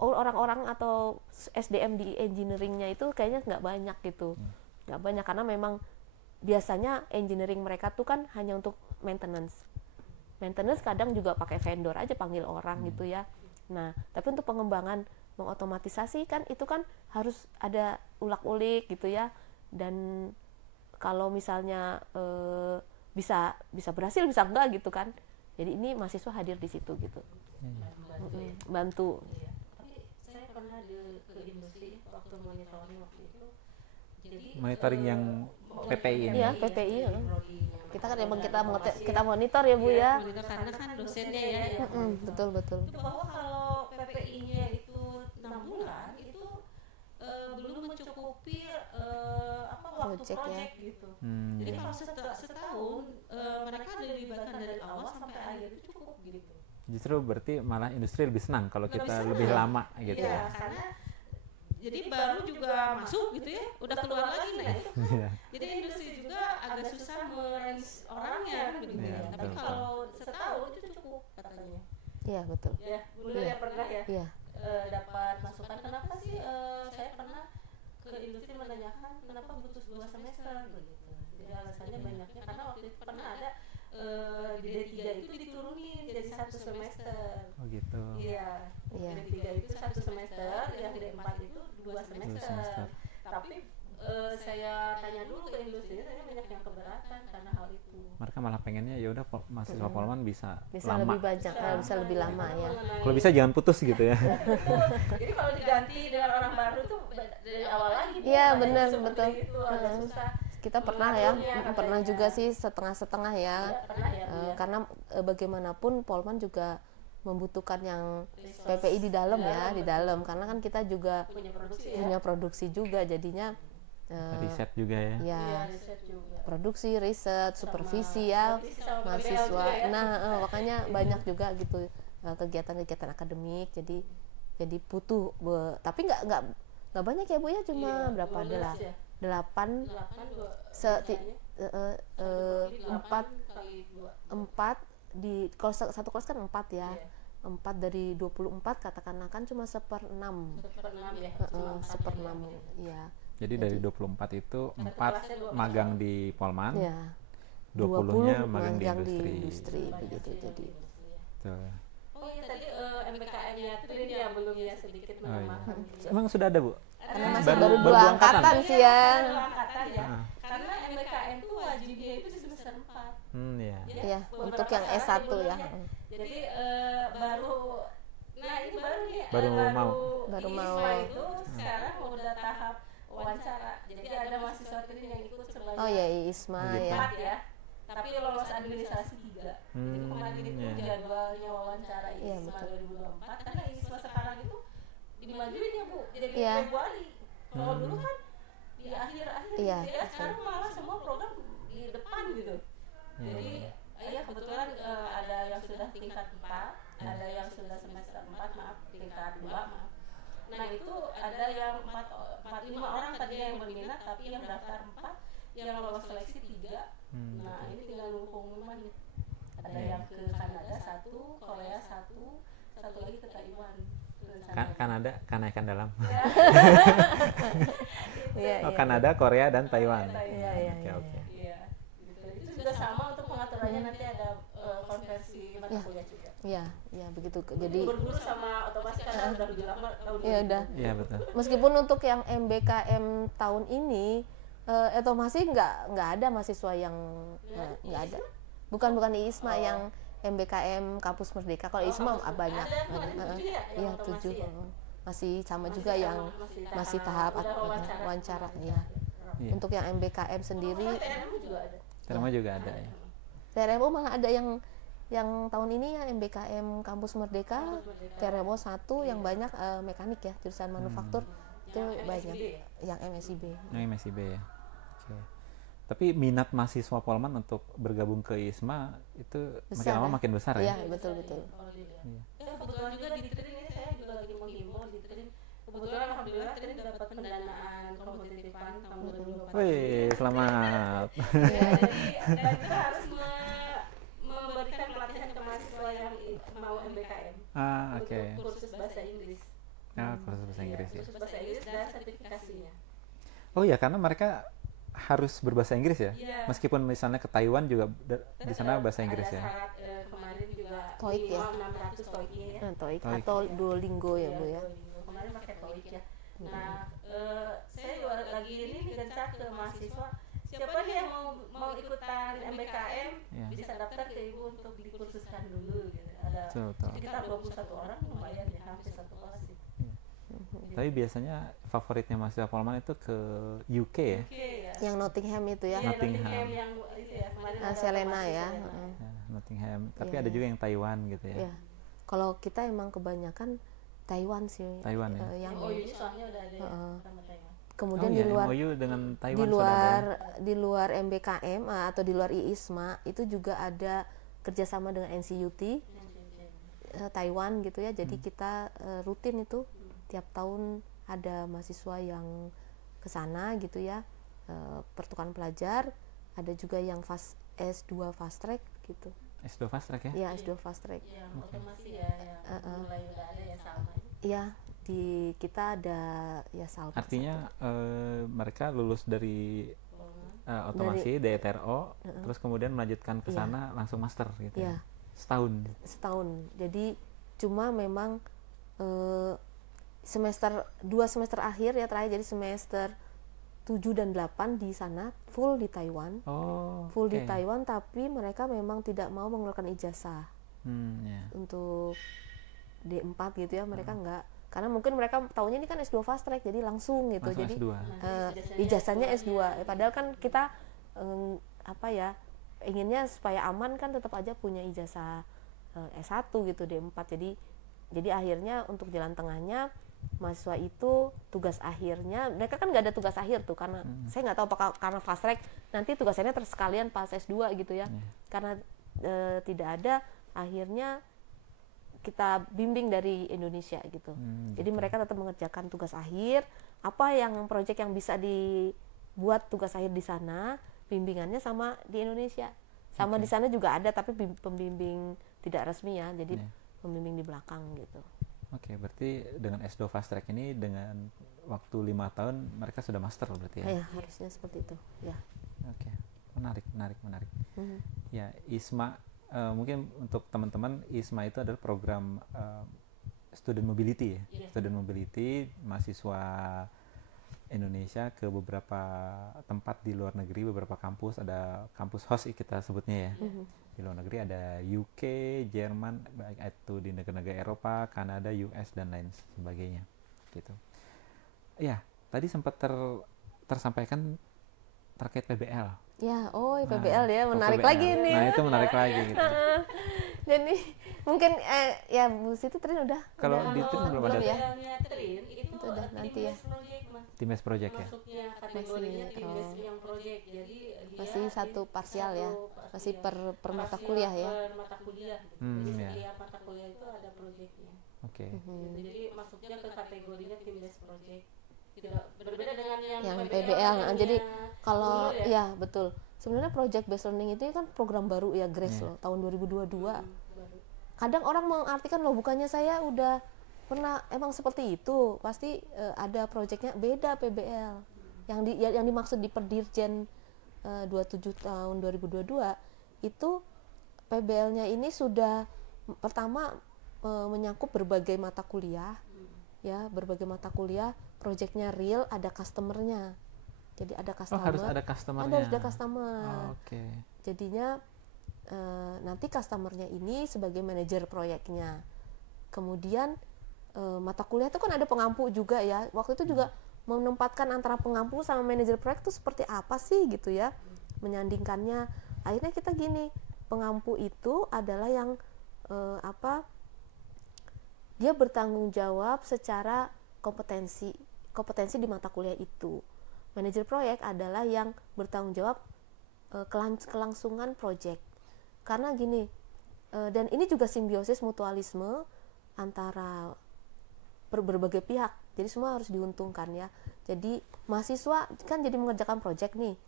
orang-orang atau SDM di engineeringnya itu kayaknya nggak banyak gitu, nggak banyak, karena memang biasanya engineering mereka tuh kan hanya untuk maintenance kadang juga pakai vendor aja, panggil orang gitu ya. Nah, tapi untuk pengembangan, mengotomatisasi kan itu kan harus ada ulak-ulik gitu ya, dan kalau misalnya bisa berhasil bisa enggak gitu kan. Jadi ini mahasiswa hadir di situ gitu, bantu. Tapi saya pernah ke industri waktu monitoring waktu itu. Jadi monitoring yang PPI ini. Iya, PPI. Kita kan emang kita monitor ya Bu ya. Monitor karena kan dosennya ya. Betul. Itu bahwa kalau PPI-nya itu 6 bulan itu belum mencukupi waktu project gitu. Jadi kalau setahun mereka dilibatkan dari awal sampai akhir itu cukup gitu. Justru berarti malah industri lebih senang kalau kita lebih lama gitu ya. Karena jadi baru juga masuk gitu ya, udah keluar lagi nah itu kan. Jadi industri juga agak susah merange orangnya begitu ya. Tapi kalau setahun itu cukup katanya. Iya betul. Ya, Bunda ya pernah ya. Iya. Dapat masukan kenapa sih saya pernah ke industri menanyakan kenapa butuh 2 semester begitu. Jadi alasannya banyaknya karena waktu itu pernah ada di D3 itu diturunin jadi 1 semester. Oh gitu. Iya. D3 itu 1 semester, yang D4 itu 2 semester. Tapi saya tanya dulu ke industri, saya banyak yang keberatan karena hal itu. Mereka malah pengennya ya udah mahasiswa Polman bisa lama. Lebih banyak, bisa lebih lama ya. Kalau bisa jangan putus gitu ya. Jadi kalau diganti dengan orang baru tuh dari awal lagi. Iya benar betul. Itu agak susah. Kita pernah ya, pernah juga sih setengah-setengah ya. Karena bagaimanapun Polman juga membutuhkan yang PPI di dalam ya, di dalam, karena kan kita juga punya produksi juga, jadinya riset juga ya. Ya, produksi, riset, supervisi ya, mahasiswa. Nah, makanya banyak juga gitu kegiatan-kegiatan akademik. Jadi butuh, tapi nggak banyak ya Bu ya, cuma berapa ada lah. 8 4 di kalau satu kelas kan 4 ya. 4 dari 24 katakanlah kan cuma 1/6 ya. 1/6 ya. Jadi dari 24 itu 4 magang di Polman. Ya. 20-nya magang di industri begitu jadi. Tuh. Oh iya tadi MBKM-nya Trin ya belum ya sedikit menambahkan. Emang sudah ada, Bu? Karena masih baru 2 angkatan sih ya. Karena MBKM itu wajibnya itu di semester 4. Iya, untuk yang S1 ya. Jadi baru ini baru nih baru mau itu sekarang udah tahap wawancara. Jadi ada mahasiswa Trin yang ikut sebanyak ISMA ya. 4 ya. Tapi lolos administrasi 3. Jadi kemarin itu jadwalnya wawancara ISMA 2024 karena ISMA sekarang itu dimajuin ya Bu. Jadi Februari. Kalau dulu kan di akhir-akhir ya sekarang malah semua program di depan gitu. Jadi kebetulan ada yang sudah tingkat 4, ada yang sudah semester 4 tingkat 2 Nah itu ada yang 5 orang tadi yang berminat tapi yang daftar 4, yang lolos seleksi 3. Nah ini tinggal nunggu pengumuman nih. Ada yang ke Kanada 1, Korea 1, satu lagi ke Taiwan. Kanada kanaikan dalam. Iya. Kanada, Korea dan Taiwan. Oke. Itu juga sama untuk pengaturannya nanti ada konversi mata kuliah juga. Iya begitu. Jadi guru sama otomasi karena udah lebih lama tahun ini. Iya udah. Iya betul. Meskipun untuk yang MBKM tahun ini otomasi nggak ada mahasiswa yang nggak ada. Bukan di ISMA yang MBKM Kampus Merdeka. Kalau ISMA banyak. Iya 7. Masih sama juga yang masih tahap wawancara ya. Untuk yang MBKM sendiri TRMU juga ada ya. TRMU malah ada yang tahun ini ya MBKM Kampus Merdeka, TRMU 1 yang banyak mekanik ya, jurusan manufaktur itu banyak yang MSIB. Yang MSIB ya. Oke. Tapi minat mahasiswa Polman untuk bergabung ke ISMA itu makin lama makin besar ya. Iya, betul. Kebetulan juga di Trin ini saya juga lagi menghimbau di Trin. Kebetulan alhamdulillah Trin dapat pendanaan kompetitifan tahun 2024. Wih, selamat. Dan kita harus memberikan pelatihan ke mahasiswa yang mau MBKM untuk kursus bahasa Inggris. Kursus bahasa Inggris ya. Kursus bahasa Inggris dan sertifikasinya. Oh ya, karena mereka harus berbahasa Inggris ya. Meskipun misalnya ke Taiwan juga di sana bahasa Inggris ya. Syarat kemarin juga TOEIC ya. 600 TOEIC-nya ya. TOEIC atau Duolingo ya Bu ya. Kemarin pakai TOEIC ya. Nah, saya juga lagi ini gencar ke mahasiswa. Siapa nih yang mau ikutan MBKM bisa daftar ke Ibu untuk dikursuskan dulu gitu. Ada sekitar 21 orang, lumayan ya, hampir satu kelas sih. Tapi biasanya favoritnya mahasiswa Polman itu ke UK ya? Yang Nottingham itu ya. Nottingham yang itu ya, kemarin Selena ya. Nottingham. Tapi ada juga yang Taiwan gitu ya. Kalau kita emang kebanyakan Taiwan sih. Taiwan ya. Yang ini soalnya udah ada sama Taiwan. Kemudian MOU dengan Taiwan di luar MBKM atau di luar ISMA itu juga ada kerjasama dengan NCUT Taiwan gitu ya. Jadi kita rutin itu tiap tahun ada mahasiswa yang ke sana gitu ya, pertukaran pelajar. Ada juga yang S2 fast track gitu. S2 fast track ya? Iya, S2 fast track. Iya, otomasi ya, mulai udah ada ya sama. Iya, di kita ada ya Salpa. Artinya mereka lulus dari otomasi DTRO, terus kemudian melanjutkan ke sana langsung master gitu ya. Setahun. Jadi cuma memang dua semester akhir ya terakhir, jadi semester 7 dan 8 di sana full di Taiwan. Di Taiwan, tapi mereka memang tidak mau mengeluarkan ijazah untuk D4 gitu ya, mereka enggak, karena mungkin mereka tahunya ini kan S2 fast track jadi langsung gitu. Jadi ijazahnya S2. Padahal kan kita inginnya supaya aman kan tetap aja punya ijazah S1 gitu, D4. Jadi akhirnya untuk jalan tengahnya mahasiswa itu tugas akhirnya, mereka kan nggak ada tugas akhir tuh, karena saya nggak tahu apakah karena fast track nanti tugasnya tersekalian pas S2 gitu ya. Karena tidak ada, akhirnya kita bimbing dari Indonesia gitu. Jadi mereka tetap mengerjakan tugas akhir, apa yang proyek yang bisa buat tugas akhir di sana, bimbingannya sama di Indonesia. Sama di sana juga ada, tapi pembimbing tidak resmi ya, jadi pembimbing di belakang gitu. Oke, berarti dengan S2 Fast Track ini dengan waktu 5 tahun mereka sudah master berarti ya? Ya, harusnya seperti itu. Ya. Oke, menarik. Ya, ISMA mungkin untuk teman-teman, ISMA itu adalah program student mobility ya, student mobility mahasiswa Indonesia ke beberapa tempat di luar negeri, beberapa kampus, ada kampus host kita sebutnya ya. Di luar negeri ada UK, Jerman, baik itu di negara-negara Eropa, Kanada, US dan lain sebagainya gitu. Ya, tadi sempat tersampaikan terkait PBL. Ya, PBL ya, menarik PBL lagi nih. Nah, itu menarik lagi gitu. Jadi mungkin ya Bu Siti Trin udah. Kalau di Trin belum ada. Ya. Trin itu udah nanti ya. Tim project ya. Masuknya kategorinya tim yang project. Jadi masih satu parsial ya. Masih per mata kuliah ya. Per mata kuliah. Jadi setiap mata kuliah itu ada projectnya. Oke. Jadi masuknya ke kategorinya tim project. Tidak berbeda dengan yang PBL. Jadi kalau ya betul. Sebenarnya project based learning itu kan program baru ya, GRACE loh, tahun 2022. Kadang orang mengartikan loh, bukannya saya udah pernah emang seperti itu, pasti ada projectnya beda PBL. Yang dimaksud di Perdirjen 27 tahun 2022 itu PBL-nya ini sudah pertama menyangkut berbagai mata kuliah, ya berbagai mata kuliah, projectnya real, ada customernya. Jadi ada customer. Harus ada customernya. Harus ada customer. Oke. Jadinya nanti customernya ini sebagai manajer proyeknya. Kemudian mata kuliah itu kan ada pengampu juga ya. Waktu itu juga menempatkan antara pengampu sama manajer proyek itu seperti apa sih gitu ya. Menyandingkannya. Akhirnya kita gini, pengampu itu adalah yang dia bertanggung jawab secara kompetensi di mata kuliah itu. Manajer proyek adalah yang bertanggung jawab kelangsungan proyek. Karena gini, dan ini juga simbiosis mutualisme antara berbagai pihak. Jadi semua harus diuntungkan ya. Jadi mahasiswa kan jadi mengerjakan proyek nih.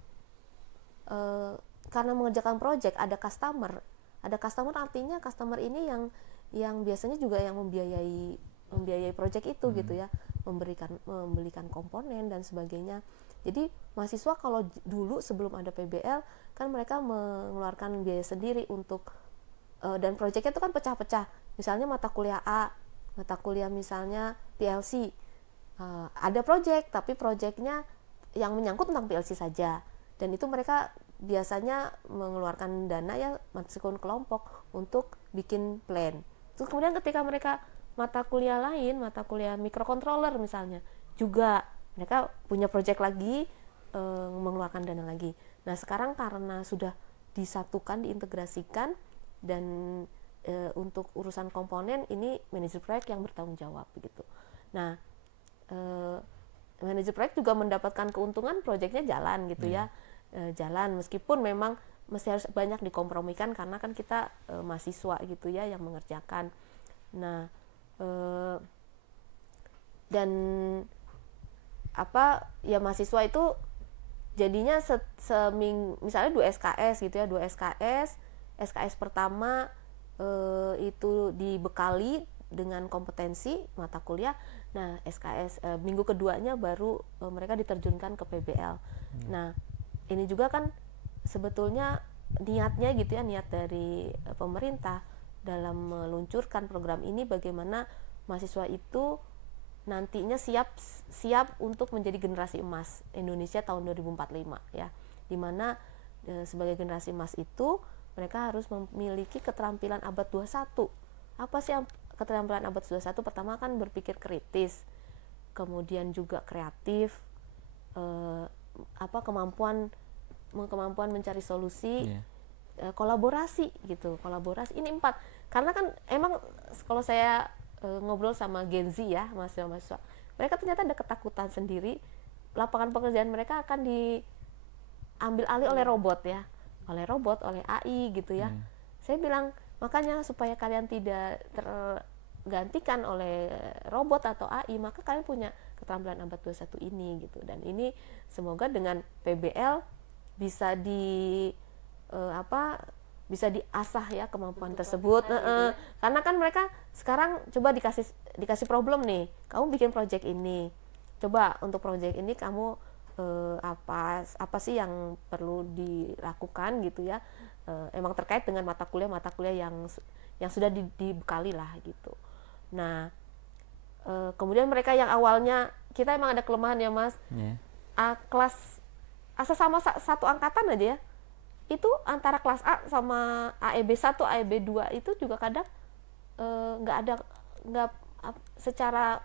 Karena mengerjakan proyek ada customer. Ada customer artinya customer ini yang biasanya juga yang membiayai proyek itu gitu ya. Membelikan komponen dan sebagainya. Jadi mahasiswa kalau dulu sebelum ada PBL kan mereka mengeluarkan biaya sendiri untuk dan proyeknya itu kan pecah-pecah. Misalnya mata kuliah A, mata kuliah misalnya PLC, ada proyek tapi proyeknya yang menyangkut tentang PLC saja. Dan itu mereka biasanya mengeluarkan dana ya meskipun kelompok untuk bikin plan. Terus kemudian ketika mereka mata kuliah lain, mata kuliah microcontroller misalnya, juga mereka punya proyek lagi, mengeluarkan dana lagi. Nah sekarang karena sudah disatukan, diintegrasikan, dan untuk urusan komponen ini manajer proyek yang bertanggung jawab begitu. Nah manajer proyek juga mendapatkan keuntungan proyeknya jalan gitu ya, jalan meskipun memang mesti harus banyak dikompromikan karena kan kita mahasiswa gitu ya yang mengerjakan. Nah dan ya mahasiswa itu jadinya misalnya 2 SKS gitu ya, 2 SKS pertama itu dibekali dengan kompetensi mata kuliah. Nah SKS minggu keduanya baru mereka diterjunkan ke PBL. Nah ini juga kan sebetulnya niatnya gitu ya, niat dari pemerintah dalam meluncurkan program ini bagaimana mahasiswa itu nantinya siap untuk menjadi generasi emas Indonesia tahun 2045 ya, dimana sebagai generasi emas itu mereka harus memiliki keterampilan abad 21. Apa sih keterampilan abad 21? Pertama kan berpikir kritis, kemudian juga kreatif, kemampuan mencari solusi, kolaborasi gitu. Kolaborasi ini 4. Karena kan emang kalau saya ngobrol sama Gen Z ya, mahasiswa, mereka ternyata ada ketakutan sendiri, lapangan pekerjaan mereka akan diambil alih oleh robot ya, oleh AI gitu ya. Saya bilang makanya supaya kalian tidak tergantikan oleh robot atau AI, maka kalian punya keterampilan abad 21 ini gitu. Dan ini semoga dengan PBL bisa bisa diasah ya kemampuan tersebut. Karena kan mereka sekarang coba dikasih problem nih, kamu bikin project ini, coba untuk project ini kamu apa sih yang perlu dilakukan gitu ya, emang terkait dengan mata kuliah yang sudah dibekali lah gitu. Nah kemudian mereka yang awalnya, kita emang ada kelemahan ya Mas, kelas asal sama satu angkatan aja ya, itu antara kelas A sama AEB 1, AEB 2 itu juga kadang nggak secara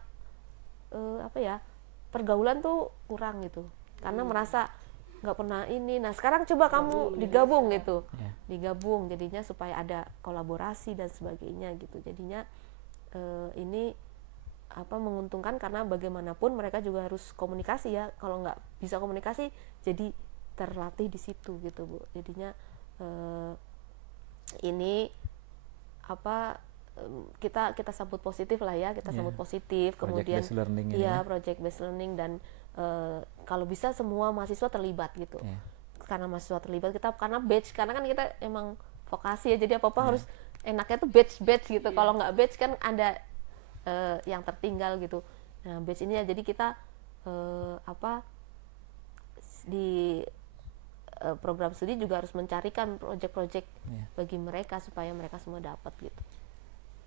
pergaulan tuh kurang gitu, karena merasa nggak pernah ini. Nah sekarang coba kamu digabung gitu, digabung jadinya supaya ada kolaborasi dan sebagainya gitu. Jadinya ini menguntungkan, karena bagaimanapun mereka juga harus komunikasi ya. Kalau nggak bisa komunikasi, jadi terlatih di situ gitu Bu. Jadinya ini kita sambut positif lah ya, sambut positif. Kemudian project based learning, dan kalau bisa semua mahasiswa terlibat gitu. Karena mahasiswa terlibat, karena kan kita emang vokasi ya, jadi apa-apa harus enaknya tuh batch gitu. Kalau nggak batch kan ada yang tertinggal gitu. Nah batch ini ya, jadi kita di program studi juga harus mencarikan project-project bagi mereka supaya mereka semua dapat gitu.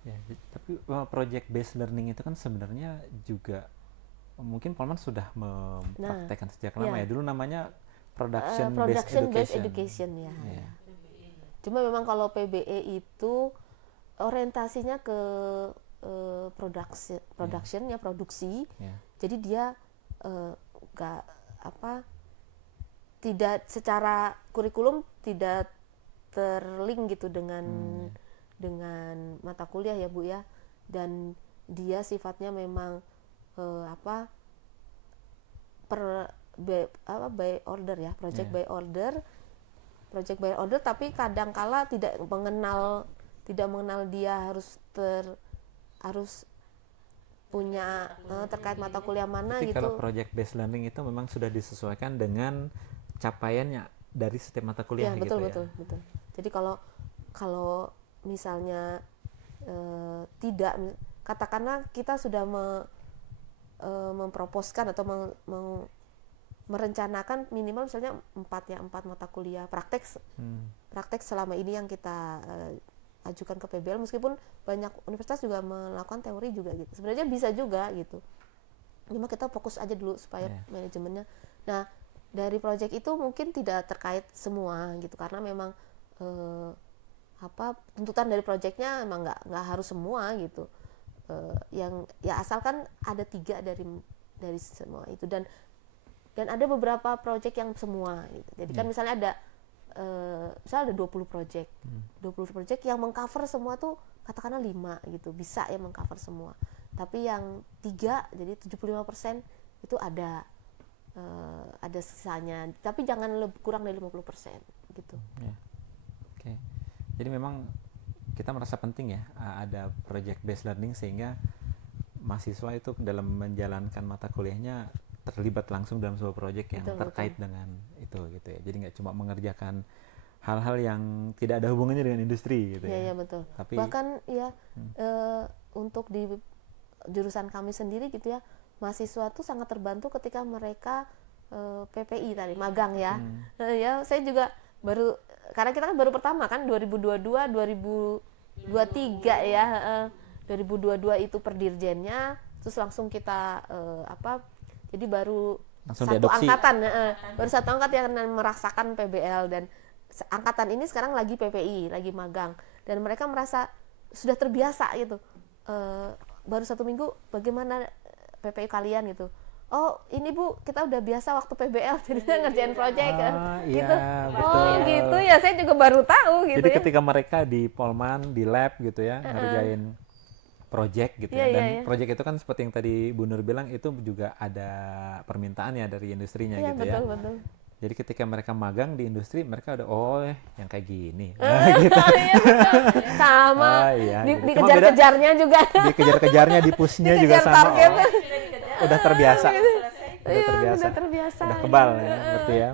Ya, tapi project based learning itu kan sebenarnya juga mungkin Polman sudah mempraktekkan sejak lama ya. Dulu namanya production based education ya. Cuma memang kalau PBE itu orientasinya ke productionnya produksi. Jadi dia tidak secara kurikulum tidak terlink gitu dengan mata kuliah ya Bu ya, dan dia sifatnya memang by order ya, project by order, tapi kadangkala tidak mengenal dia harus punya terkait mata kuliah mana. Tapi gitu. Kalau project based learning itu memang sudah disesuaikan dengan capaiannya dari setiap mata kuliah betul, gitu betul. Jadi kalau misalnya tidak, katakanlah kita sudah memproposkan atau merencanakan minimal misalnya 4 mata kuliah praktek selama ini yang kita ajukan ke PBL, meskipun banyak universitas juga melakukan teori juga gitu. Sebenarnya bisa juga gitu. Cuma kita fokus aja dulu supaya manajemennya. Nah, dari proyek itu mungkin tidak terkait semua gitu, karena memang tuntutan dari proyeknya emang nggak harus semua gitu. Yang ya asalkan ada 3 dari semua itu, dan ada beberapa proyek yang semua gitu. Jadi kan misalnya ada 20 proyek. 20 proyek yang mengcover semua tuh katakanlah 5 gitu. Bisa ya mengcover semua. Tapi yang 3 jadi 75% itu ada sisanya. Tapi jangan kurang dari 50% gitu. Oke. Jadi memang kita merasa penting ya ada project based learning, sehingga mahasiswa itu dalam menjalankan mata kuliahnya terlibat langsung dalam sebuah proyek yang terkait dengan itu gitu ya. Jadi nggak cuma mengerjakan hal-hal yang tidak ada hubungannya dengan industri gitu ya. Iya betul. Tapi bahkan ya untuk di jurusan kami sendiri gitu ya, mahasiswa tuh sangat terbantu ketika mereka PPI tadi magang ya. Ya saya juga baru, karena kita kan baru pertama kan 2022 2023 ya. 2022 itu perdirjennya, terus langsung kita jadi baru langsung satu diadopsi. Baru satu angkatan yang merasakan PBL, dan angkatan ini sekarang lagi PPI, lagi magang, dan mereka merasa sudah terbiasa gitu. Baru 1 minggu, bagaimana PPI kalian gitu? Oh ini Bu, kita udah biasa waktu PBL jadinya ngerjain project gitu. Betul. Gitu ya, saya juga baru tahu gitu. Jadi ketika mereka di Polman, di lab gitu ya, ngerjain project gitu ya. Dan project itu kan seperti yang tadi Bu Nur bilang, itu juga ada permintaan ya dari industrinya gitu betul, ya. Betul. Jadi ketika mereka magang di industri, mereka udah yang kayak gini. Gitu. Sama. Dikejar-kejarnya juga. Dikejar-kejarnya, di push-nya juga sama. udah terbiasa. Udah terbiasa. Udah kebal ya, berarti ya.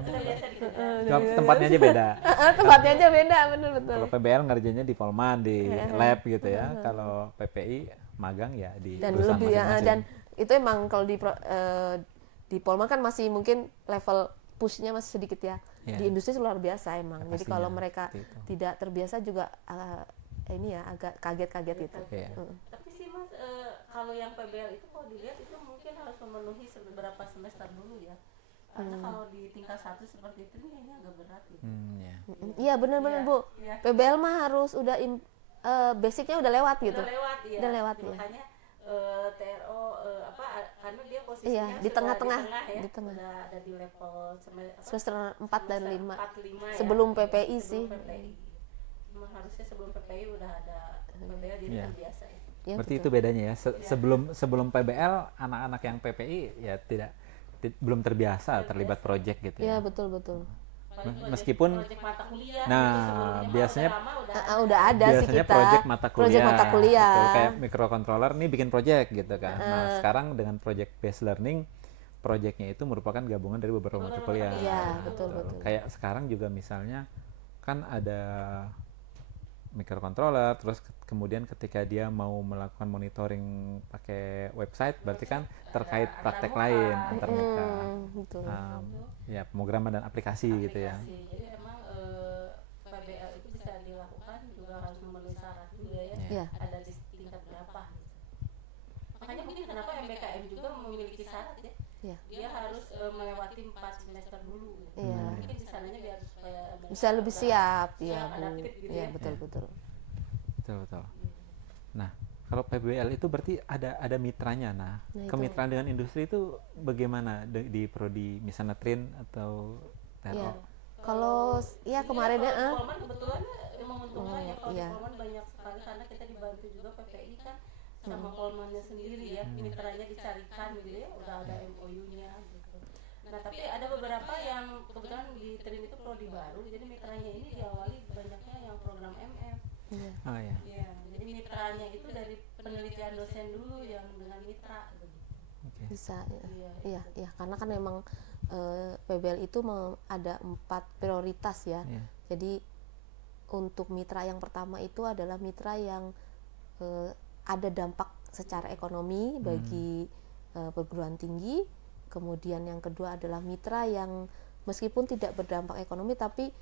Tempatnya aja beda. Tempatnya aja beda, betul. Kalau PBL ngerjainnya di Polman, di lab gitu ya. Kalau PPI magang ya di dan perusahaan lebih masing-masing. dan itu emang kalau di Polman kan masih mungkin level pushnya masih sedikit ya. Di industri luar biasa emang. Ya, jadi kalau mereka tidak terbiasa juga ini ya agak kaget-kaget gitu. Tapi sih Mas, kalau yang PBL itu kalau dilihat itu mungkin harus memenuhi beberapa semester dulu ya. Karena kalau di tingkat 1 seperti itu kayaknya agak berat gitu. Iya benar-benar Bu. PBL mah harus udah basicnya udah lewat gitu. Udah lewat ya. Makanya TRO karena dia posisinya iya, di tengah-tengah ya, di tengah. Udah ada di level semester 4 dan 5. 4, 5 sebelum ya. PPI sih. Harusnya sebelum PPI udah ada PBL jadi terbiasa ya. Ya, berarti betul. itu bedanya ya. Sebelum PBL anak-anak yang PPI ya belum terbiasa terlibat proyek gitu ya. Iya, betul. Meskipun proyek mata kuliah biasanya udah ada sih biasanya kita proyek mata kuliah. Betul, kayak microcontroller nih bikin proyek gitu kan. Nah, sekarang dengan project based learning, proyeknya itu merupakan gabungan dari beberapa mata kuliah. Iya, betul. Kayak sekarang juga misalnya kan ada microcontroller, terus kemudian ketika dia mau melakukan monitoring pakai website, berarti kan terkait praktek lain antarmuka, ya pemrograman dan aplikasi gitu ya. Jadi emang PBL itu bisa dilakukan juga harus memenuhi syarat juga ya. Ada di tingkat berapa? Makanya mungkin kenapa MBKM juga memiliki syarat ya. Dia harus melewati 4 semester dulu. Mungkin di sananya biar supaya bisa lebih siap ya Bu. Gitu Iya, betul. Nah, kalau PBL itu berarti ada mitranya. Nah, kemitraan dengan industri itu bagaimana di prodi misalnya Trin atau TRO? Ya. Kalau kemarin ya Polman kebetulan menguntungkan ya. Kalau Polman banyak sekali karena kita dibantu juga PPI kan sama Polmannya sendiri ya. Mitranya dicarikan gitu ya, udah ada MOU-nya gitu. Nah, tapi ada beberapa yang kebetulan di Trin itu prodi baru, jadi mitranya ini diawali banyaknya yang program MM. Iya, jadi mitranya itu dari penelitian dosen dulu yang dengan mitra gitu. Bisa ya. Iya, karena kan memang PBL itu ada 4 prioritas ya. Jadi untuk mitra yang pertama itu adalah mitra yang ada dampak secara ekonomi bagi perguruan tinggi. Kemudian yang kedua adalah mitra yang meskipun tidak berdampak ekonomi tapi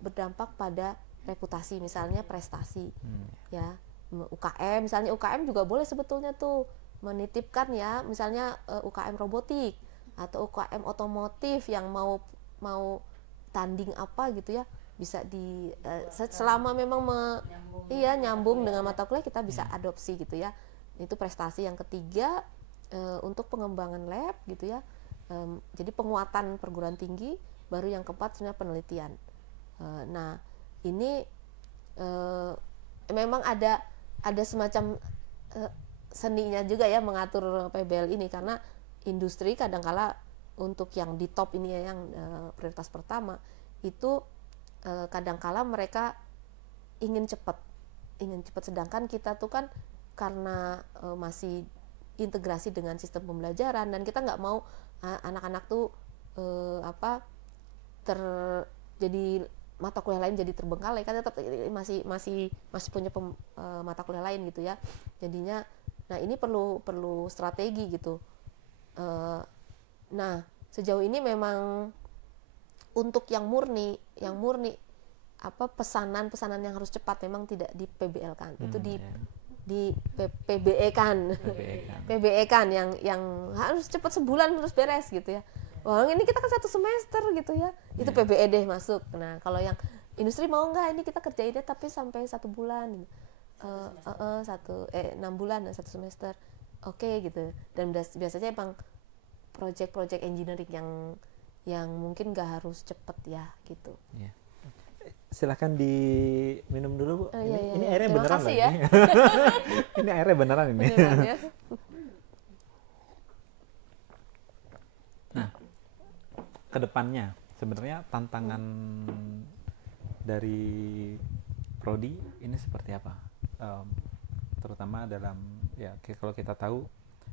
berdampak pada reputasi, misalnya prestasi. Ya, UKM misalnya, UKM juga boleh sebetulnya tuh menitipkan ya, misalnya UKM robotik atau UKM otomotif yang mau tanding apa gitu ya, bisa selama memang nyambung dengan mata kuliah kita bisa adopsi gitu ya. Itu prestasi. Yang ketiga untuk pengembangan lab gitu ya, jadi penguatan perguruan tinggi. Baru yang keempat sebenarnya penelitian. Nah ini memang ada semacam seninya juga ya mengatur PBL ini, karena industri kadangkala untuk yang di top ini ya, yang prioritas pertama itu kadangkala mereka ingin cepat, sedangkan kita tuh kan karena masih integrasi dengan sistem pembelajaran dan kita nggak mau anak-anak tuh jadi mata kuliah lain jadi terbengkalai, kan tetap masih punya mata kuliah lain gitu ya. Jadinya nah ini perlu strategi gitu. Nah sejauh ini memang untuk yang murni pesanan yang harus cepat memang tidak di PBL kan, itu di PBE kan. PBE kan yang harus cepat, sebulan terus beres gitu ya. Wah, ini kita kan 1 semester gitu ya, itu PBE deh masuk. Nah kalau yang industri mau nggak ini kita kerjainnya tapi sampai 1 bulan, 6 bulan 1 semester, oke gitu. Dan biasanya emang project engineering yang mungkin nggak harus cepet ya gitu. Silahkan diminum dulu Bu. Ini airnya terima beneran kasih loh ya. Ini airnya beneran ini. Beneran ya. Nah, kedepannya sebenarnya tantangan dari prodi ini seperti apa? Terutama dalam ya kalau kita tahu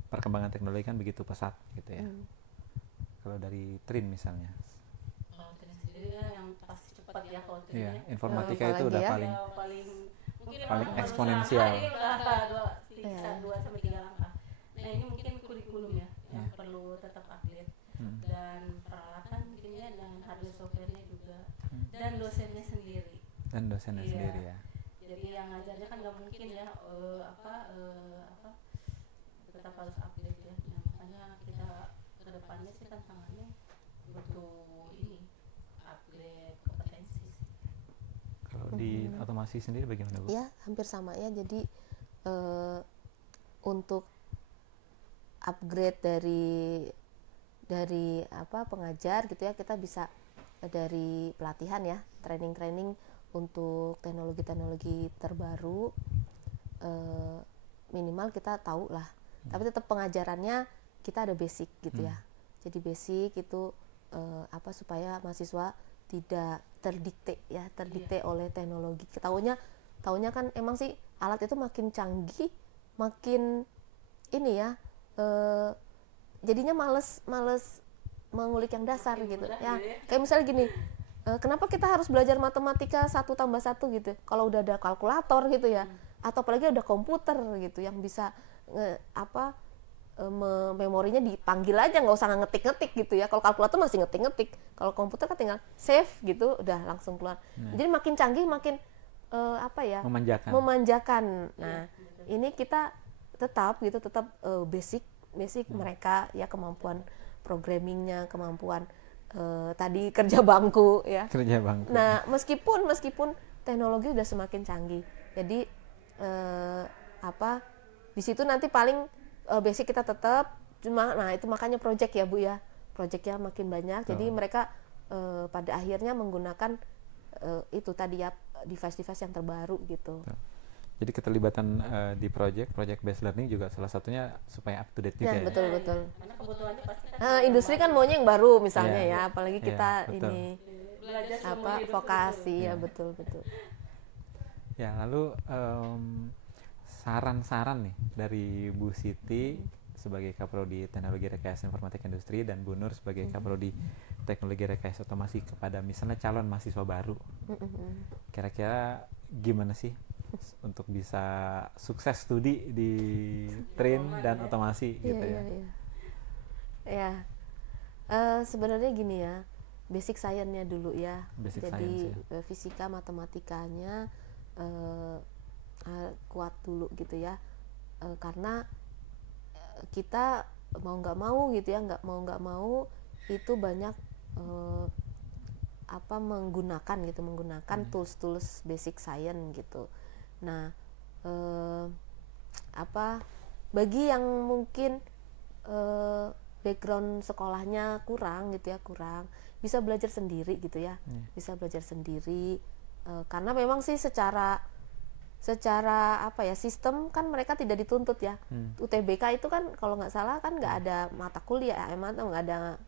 perkembangan teknologi kan begitu pesat gitu ya. Kalau dari Trin misalnya. Kalau Trin sendiri yang pasti cepat ya kalau Trin. Iya, informatika itu udah ya? paling mungkin paling eksponensial. 2 sampai 3 langkah. Nah, ini mungkin kurikulum ya yang perlu tetap update. Dan peralatan mungkinnya dan hardware software-nya juga. Dan dosennya sendiri. Sendiri ya. Jadi yang ngajarnya kan nggak mungkin ya tetap harus update ya. Nah, makanya kita kedepannya sih tantangannya butuh ini upgrade kompetensi. Kalau di otomasi sendiri bagaimana, Bu? Ya, hampir sama ya. Jadi untuk upgrade dari pengajar gitu ya, kita bisa dari pelatihan ya, training untuk teknologi terbaru, minimal kita tahu lah. Tapi tetap pengajarannya kita ada basic gitu ya. Jadi basic itu supaya mahasiswa tidak terdikte oleh teknologi. Taunya kan emang sih alat itu makin canggih, makin ini ya, jadinya males mengulik yang dasar gitu ya. Kayak misalnya gini, kenapa kita harus belajar matematika 1+1 gitu kalau udah ada kalkulator gitu ya, atau apalagi ada komputer gitu yang bisa memorinya dipanggil aja, nggak usah ngetik gitu ya. Kalau kalkulator masih ngetik, kalau komputer kan tinggal save gitu udah langsung keluar. Jadi makin canggih makin memanjakan. Nah, ini kita tetap basic mereka ya, kemampuan programmingnya, kemampuan tadi kerja bangku ya. Nah, meskipun teknologi udah semakin canggih, jadi di situ nanti paling basic kita tetap, cuma nah itu makanya project ya Bu ya, projectnya makin banyak. Jadi mereka pada akhirnya menggunakan itu tadi ya, device yang terbaru gitu. Jadi keterlibatan di project based learning juga salah satunya supaya up to date juga ya. Betul. Karena kebutuhannya pasti kan industri kan maunya yang baru misalnya ya, apalagi kita betul. ini belajar vokasi ya, betul. Ya, lalu saran-saran nih dari Bu Siti sebagai Kaprodi Teknologi Rekayasa Informatika Industri dan Bu Nur sebagai Kaprodi Teknologi Rekayasa Otomasi kepada misalnya calon mahasiswa baru. Kira-kira gimana sih untuk bisa sukses studi di Trin dan otomasi gitu ya? Ya, sebenarnya gini ya, basic science-nya dulu ya. Jadi fisika matematikanya kuat dulu gitu ya, karena kita mau nggak mau gitu ya, nggak mau itu banyak menggunakan tools basic science gitu. Nah, bagi yang mungkin background sekolahnya kurang bisa belajar sendiri gitu ya. Bisa belajar sendiri karena memang sih secara sistem kan mereka tidak dituntut ya. UTBK itu kan kalau nggak salah kan nggak ada mata kuliah, nggak ada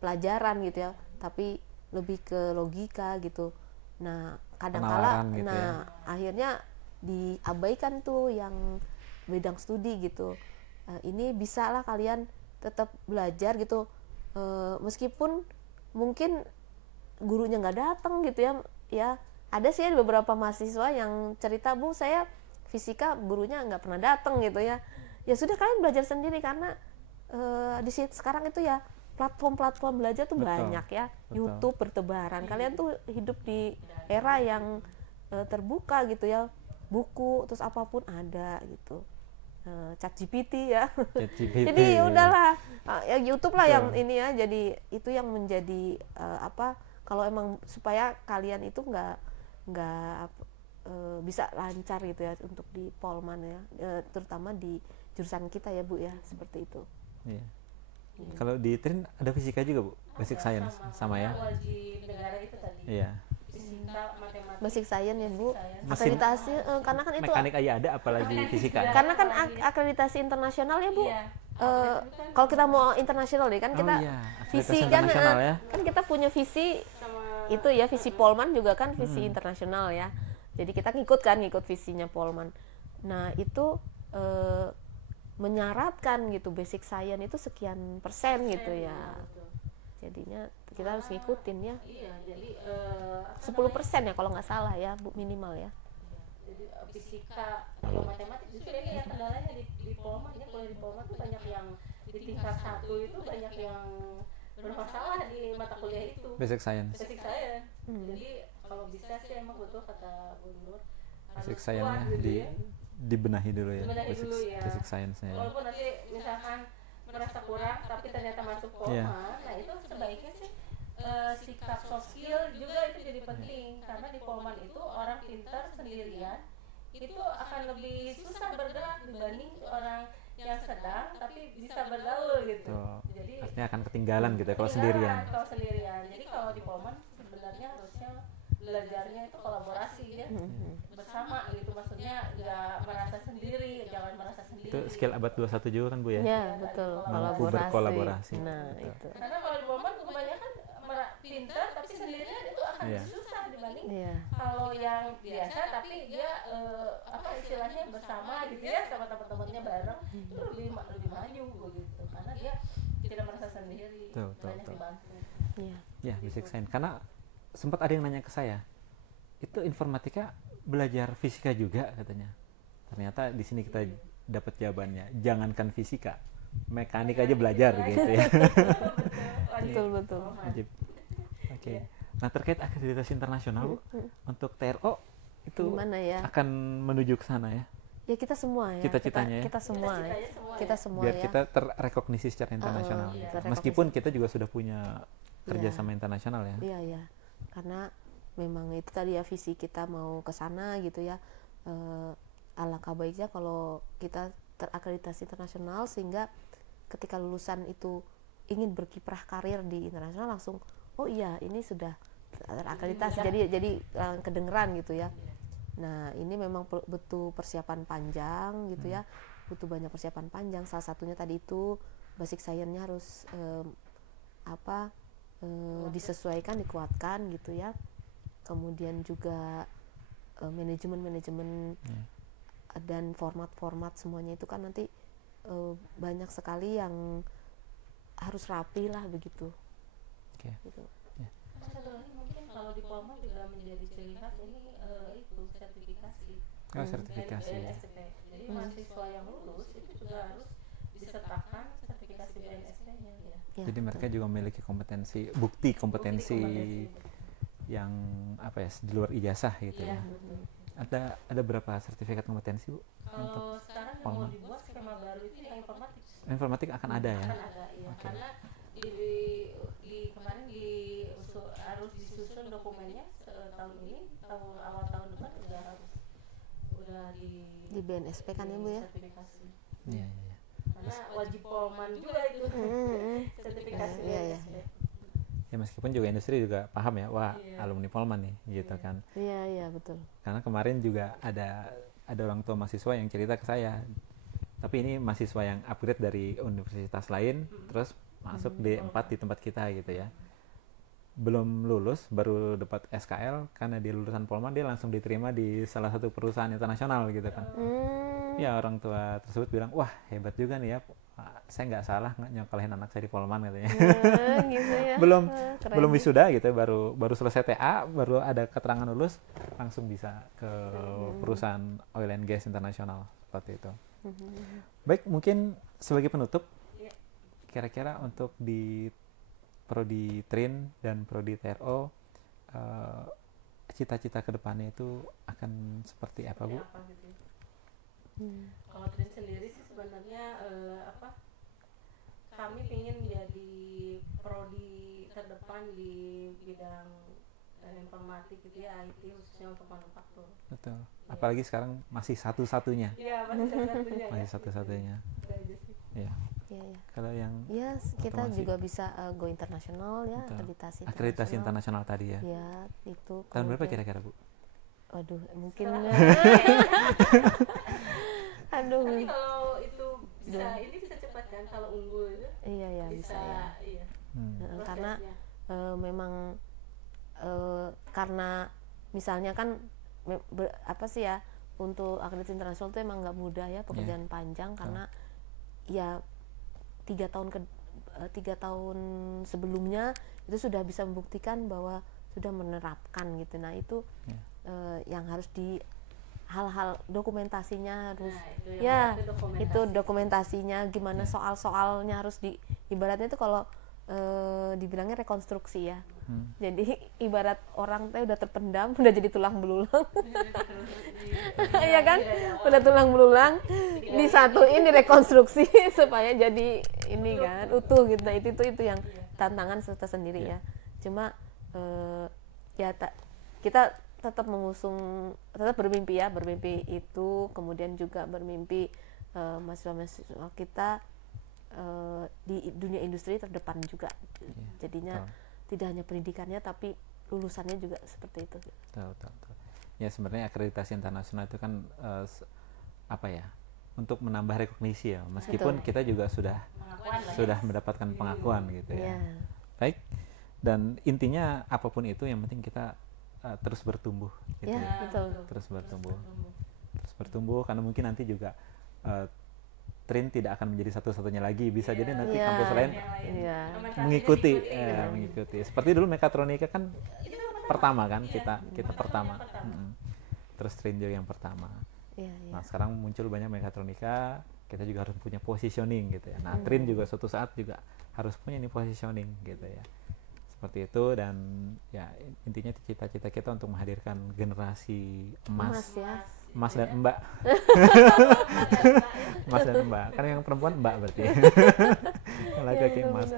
pelajaran gitu ya, tapi lebih ke logika gitu. Nah, kadang-kala gitu akhirnya diabaikan tuh yang bidang studi gitu. Ini bisa lah kalian tetap belajar gitu, meskipun mungkin gurunya nggak datang gitu ya. Ada sih beberapa mahasiswa yang cerita, Bu, saya fisika gurunya nggak pernah datang gitu ya. Ya sudah, kalian belajar sendiri karena di sekarang itu ya platform belajar tuh banyak ya. YouTube bertebaran. Kalian tuh hidup di era yang terbuka gitu ya. Buku terus apapun ada gitu. ChatGPT ya. Jadi udahlah, ya YouTube lah yang ini ya. Jadi itu yang menjadi kalau emang supaya kalian itu nggak bisa lancar gitu ya untuk di Polman ya, terutama di jurusan kita ya Bu ya, seperti itu. Iya. Kalau di Trin ada fisika juga Bu, basic science sama ya? Wajib negara itu tadi. Iya. Fisika, matematika. Basic science ya Bu. Akreditasi karena kan itu mekanik aja ada, apalagi fisika. Karena kan akreditasi internasional ya Bu. Iya. Kalau kita mau internasional deh kan kita visi kan ya. Kan kita punya visi itu ya, visi Polman juga kan visi internasional ya. Jadi kita ngikut visinya Polman. Nah itu menyaratkan gitu basic science itu sekian persen gitu ya. Jadinya kita harus ngikutin ya. Iya, jadi 10% ya kalau nggak salah ya Bu, minimal ya. Jadi fisika, matematik justru ini ya kendalanya di Polma ya, kalau di Polma tuh banyak yang di tingkat 1 itu banyak yang bermasalah di mata kuliah itu. Basic science. Jadi kalau bisa sih emang betul kata Bu Nur, basic science-nya dibenahi dulu ya. Basic science-nya. Walaupun nanti misalkan merasa kurang tapi ternyata masuk Polma, nah itu sebaiknya sih sikap soft skill juga itu jadi penting, karena di Polman itu orang pintar sendirian itu akan lebih susah bergerak dibanding orang yang sedang tapi bisa bergaul gitu. Jadi artinya akan ketinggalan gitu ya kalau sendirian. Jadi kalau di Polman sebenarnya harusnya belajarnya itu kolaborasi ya, bersama gitu, maksudnya nggak merasa sendiri, jangan merasa sendiri. Itu skill abad 21 juga kan Bu ya? Ya betul, Mampu berkolaborasi. Nah itu. Karena kalau di Polman kebanyakan pintar tapi sendirian itu akan susah dibanding kalau yang biasa tapi dia istilahnya bersama gitu ya, sama teman-temannya bareng, itu lebih maju gitu, karena dia tidak merasa sendiri, banyak dibantu. Ya, basic science. Karena sempat ada yang nanya ke saya, itu informatika belajar fisika juga katanya. Ternyata di sini kita dapat jawabannya, jangankan fisika, mekanik aja belajar gitu ya. Betul. Wajib. Oke. Nah, terkait akreditasi internasional Bu, untuk TRO itu gimana ya? Akan menuju ke sana ya? Ya kita semua ya. Cita-citanya kita semua biar ya. kita terrekognisi secara internasional. Meskipun kita juga sudah punya kerjasama internasional ya. Iya. Karena memang itu tadi ya, visi kita mau ke sana gitu ya. Alangkah baiknya kalau kita terakreditasi internasional, sehingga ketika lulusan itu ingin berkiprah karir di internasional langsung, oh iya ini sudah terakreditasi, jadi kedengeran gitu ya. Nah ini memang butuh persiapan panjang gitu ya, butuh banyak persiapan panjang. Salah satunya tadi itu basic science-nya harus disesuaikan, dikuatkan gitu ya. Kemudian juga manajemen dan format semuanya itu kan nanti banyak sekali yang harus rapi lah begitu. Gitu. Satu lagi mungkin kalau di Polma juga menjadi ciri khas ini itu sertifikasi. Sertifikasi. BNSP. Jadi mahasiswa yang lulus itu juga harus disertakan sertifikasi BNSP-nya ya. Jadi mereka juga memiliki bukti kompetensi yang di luar ijazah gitu ya. Ada berapa sertifikat kompetensi Bu? Kalau sekarang yang mau dibuat skema baru itu yang informatik. Informatik akan ada ya? Akan ada, iya. Karena kemarin harus disusun dokumennya tahun ini, awal tahun depan udah di BNSP kan ya Bu ya? Sertifikasi. Iya. Karena wajib Polman juga itu sertifikasi BNSP. Ya meskipun juga industri juga paham ya, alumni Polman nih gitu kan. Iya betul. Karena kemarin juga ada orang tua mahasiswa yang cerita ke saya, tapi ini mahasiswa yang upgrade dari universitas lain, terus masuk D4 di tempat kita gitu ya. Belum lulus, baru dapat SKL, karena dia lulusan Polman dia langsung diterima di salah satu perusahaan internasional gitu kan. Ya orang tua tersebut bilang, wah hebat juga nih ya, saya nggak salah nyokolahin anak saya di Polman katanya. Gitu ya. belum wisuda gitu, baru selesai TA, baru ada keterangan lulus, langsung bisa ke perusahaan oil and gas internasional seperti itu. Baik, mungkin sebagai penutup, kira-kira untuk di Prodi Trin dan Prodi TRO, cita-cita kedepannya itu akan seperti apa Bu? Kalau Trin sendiri sih sebenarnya kami ingin jadi prodi terdepan di bidang informatik gitu ya, IT khususnya untuk manufaktur. Betul. Apalagi sekarang masih satu-satunya. Iya, masih satu-satunya. Iya. Kalau yang kita juga bisa go internasional ya, akreditasi internasional tadi ya. Ya, itu. Tahun berapa kira-kira Bu? Waduh, mungkin Tapi kalau itu bisa cepat kan kalau unggul itu. Iya bisa ya. Iya. Karena memang karena misalnya kan untuk akreditasi internasional itu emang nggak mudah ya, pekerjaan panjang, karena ya 3 tahun sebelumnya itu sudah bisa membuktikan bahwa sudah menerapkan gitu. Nah itu yang harus hal-hal dokumentasinya harus itu dokumentasinya gimana, soal-soalnya harus ibaratnya itu kalau dibilangnya rekonstruksi ya. Jadi ibarat orang udah terpendam, udah jadi tulang belulang. Iya kan? Udah tulang belulang, disatuin, direkonstruksi supaya jadi ini kan utuh gitu. Nah, itu yang tantangan tersendiri ya. Cuma kita tetap tetap bermimpi itu, kemudian juga bermimpi mahasiswa-mahasiswa kita di dunia industri terdepan juga. Jadinya tidak hanya pendidikannya tapi lulusannya juga seperti itu. Betul. Ya sebenarnya akreditasi internasional itu kan untuk menambah rekognisi ya, meskipun kita juga sudah mendapatkan pengakuan gitu ya. Baik, dan intinya apapun itu yang penting kita terus bertumbuh gitu ya. Terus bertumbuh karena mungkin nanti juga Trin tidak akan menjadi satu-satunya lagi, bisa jadi nanti kampus lain mengikuti. Seperti dulu mekatronika kan pertama kan, kita pertama. Terus Trin juga yang pertama. Nah sekarang muncul banyak mekatronika, kita juga harus punya positioning gitu ya. Nah Trin juga suatu saat juga harus punya nih positioning gitu ya. Seperti itu, dan ya intinya cita-cita kita untuk menghadirkan generasi emas dan Mbak. Mas dan Mbak, kan yang perempuan Mbak berarti. Laki-laki emas,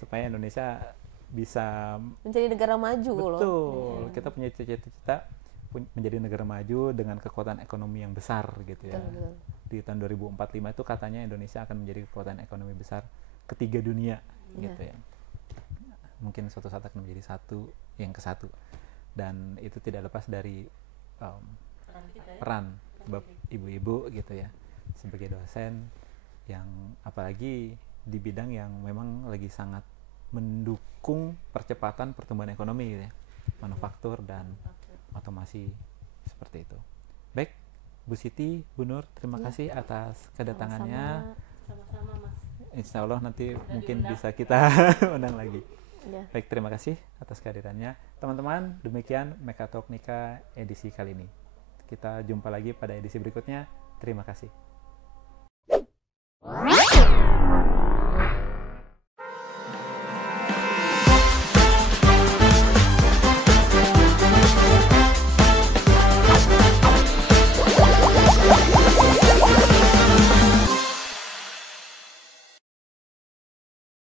supaya Indonesia bisa menjadi negara maju. Betul, kita punya cita-cita menjadi negara maju dengan kekuatan ekonomi yang besar gitu ya. Di tahun 2045 itu katanya Indonesia akan menjadi kekuatan ekonomi besar ketiga dunia gitu ya. Mungkin suatu saat akan menjadi yang ke-1, dan itu tidak lepas dari peran ibu-ibu gitu ya, sebagai dosen yang apalagi di bidang yang memang lagi sangat mendukung percepatan pertumbuhan ekonomi gitu ya, manufaktur dan otomasi seperti itu. Baik, Bu Siti, Bu Nur, terima kasih atas kedatangannya. Sama-sama Mas. Insya Allah nanti mungkin bisa kita undang lagi. Baik, terima kasih atas kehadirannya. Teman-teman, demikian Mekatronika edisi kali ini. Kita jumpa lagi pada edisi berikutnya. Terima kasih.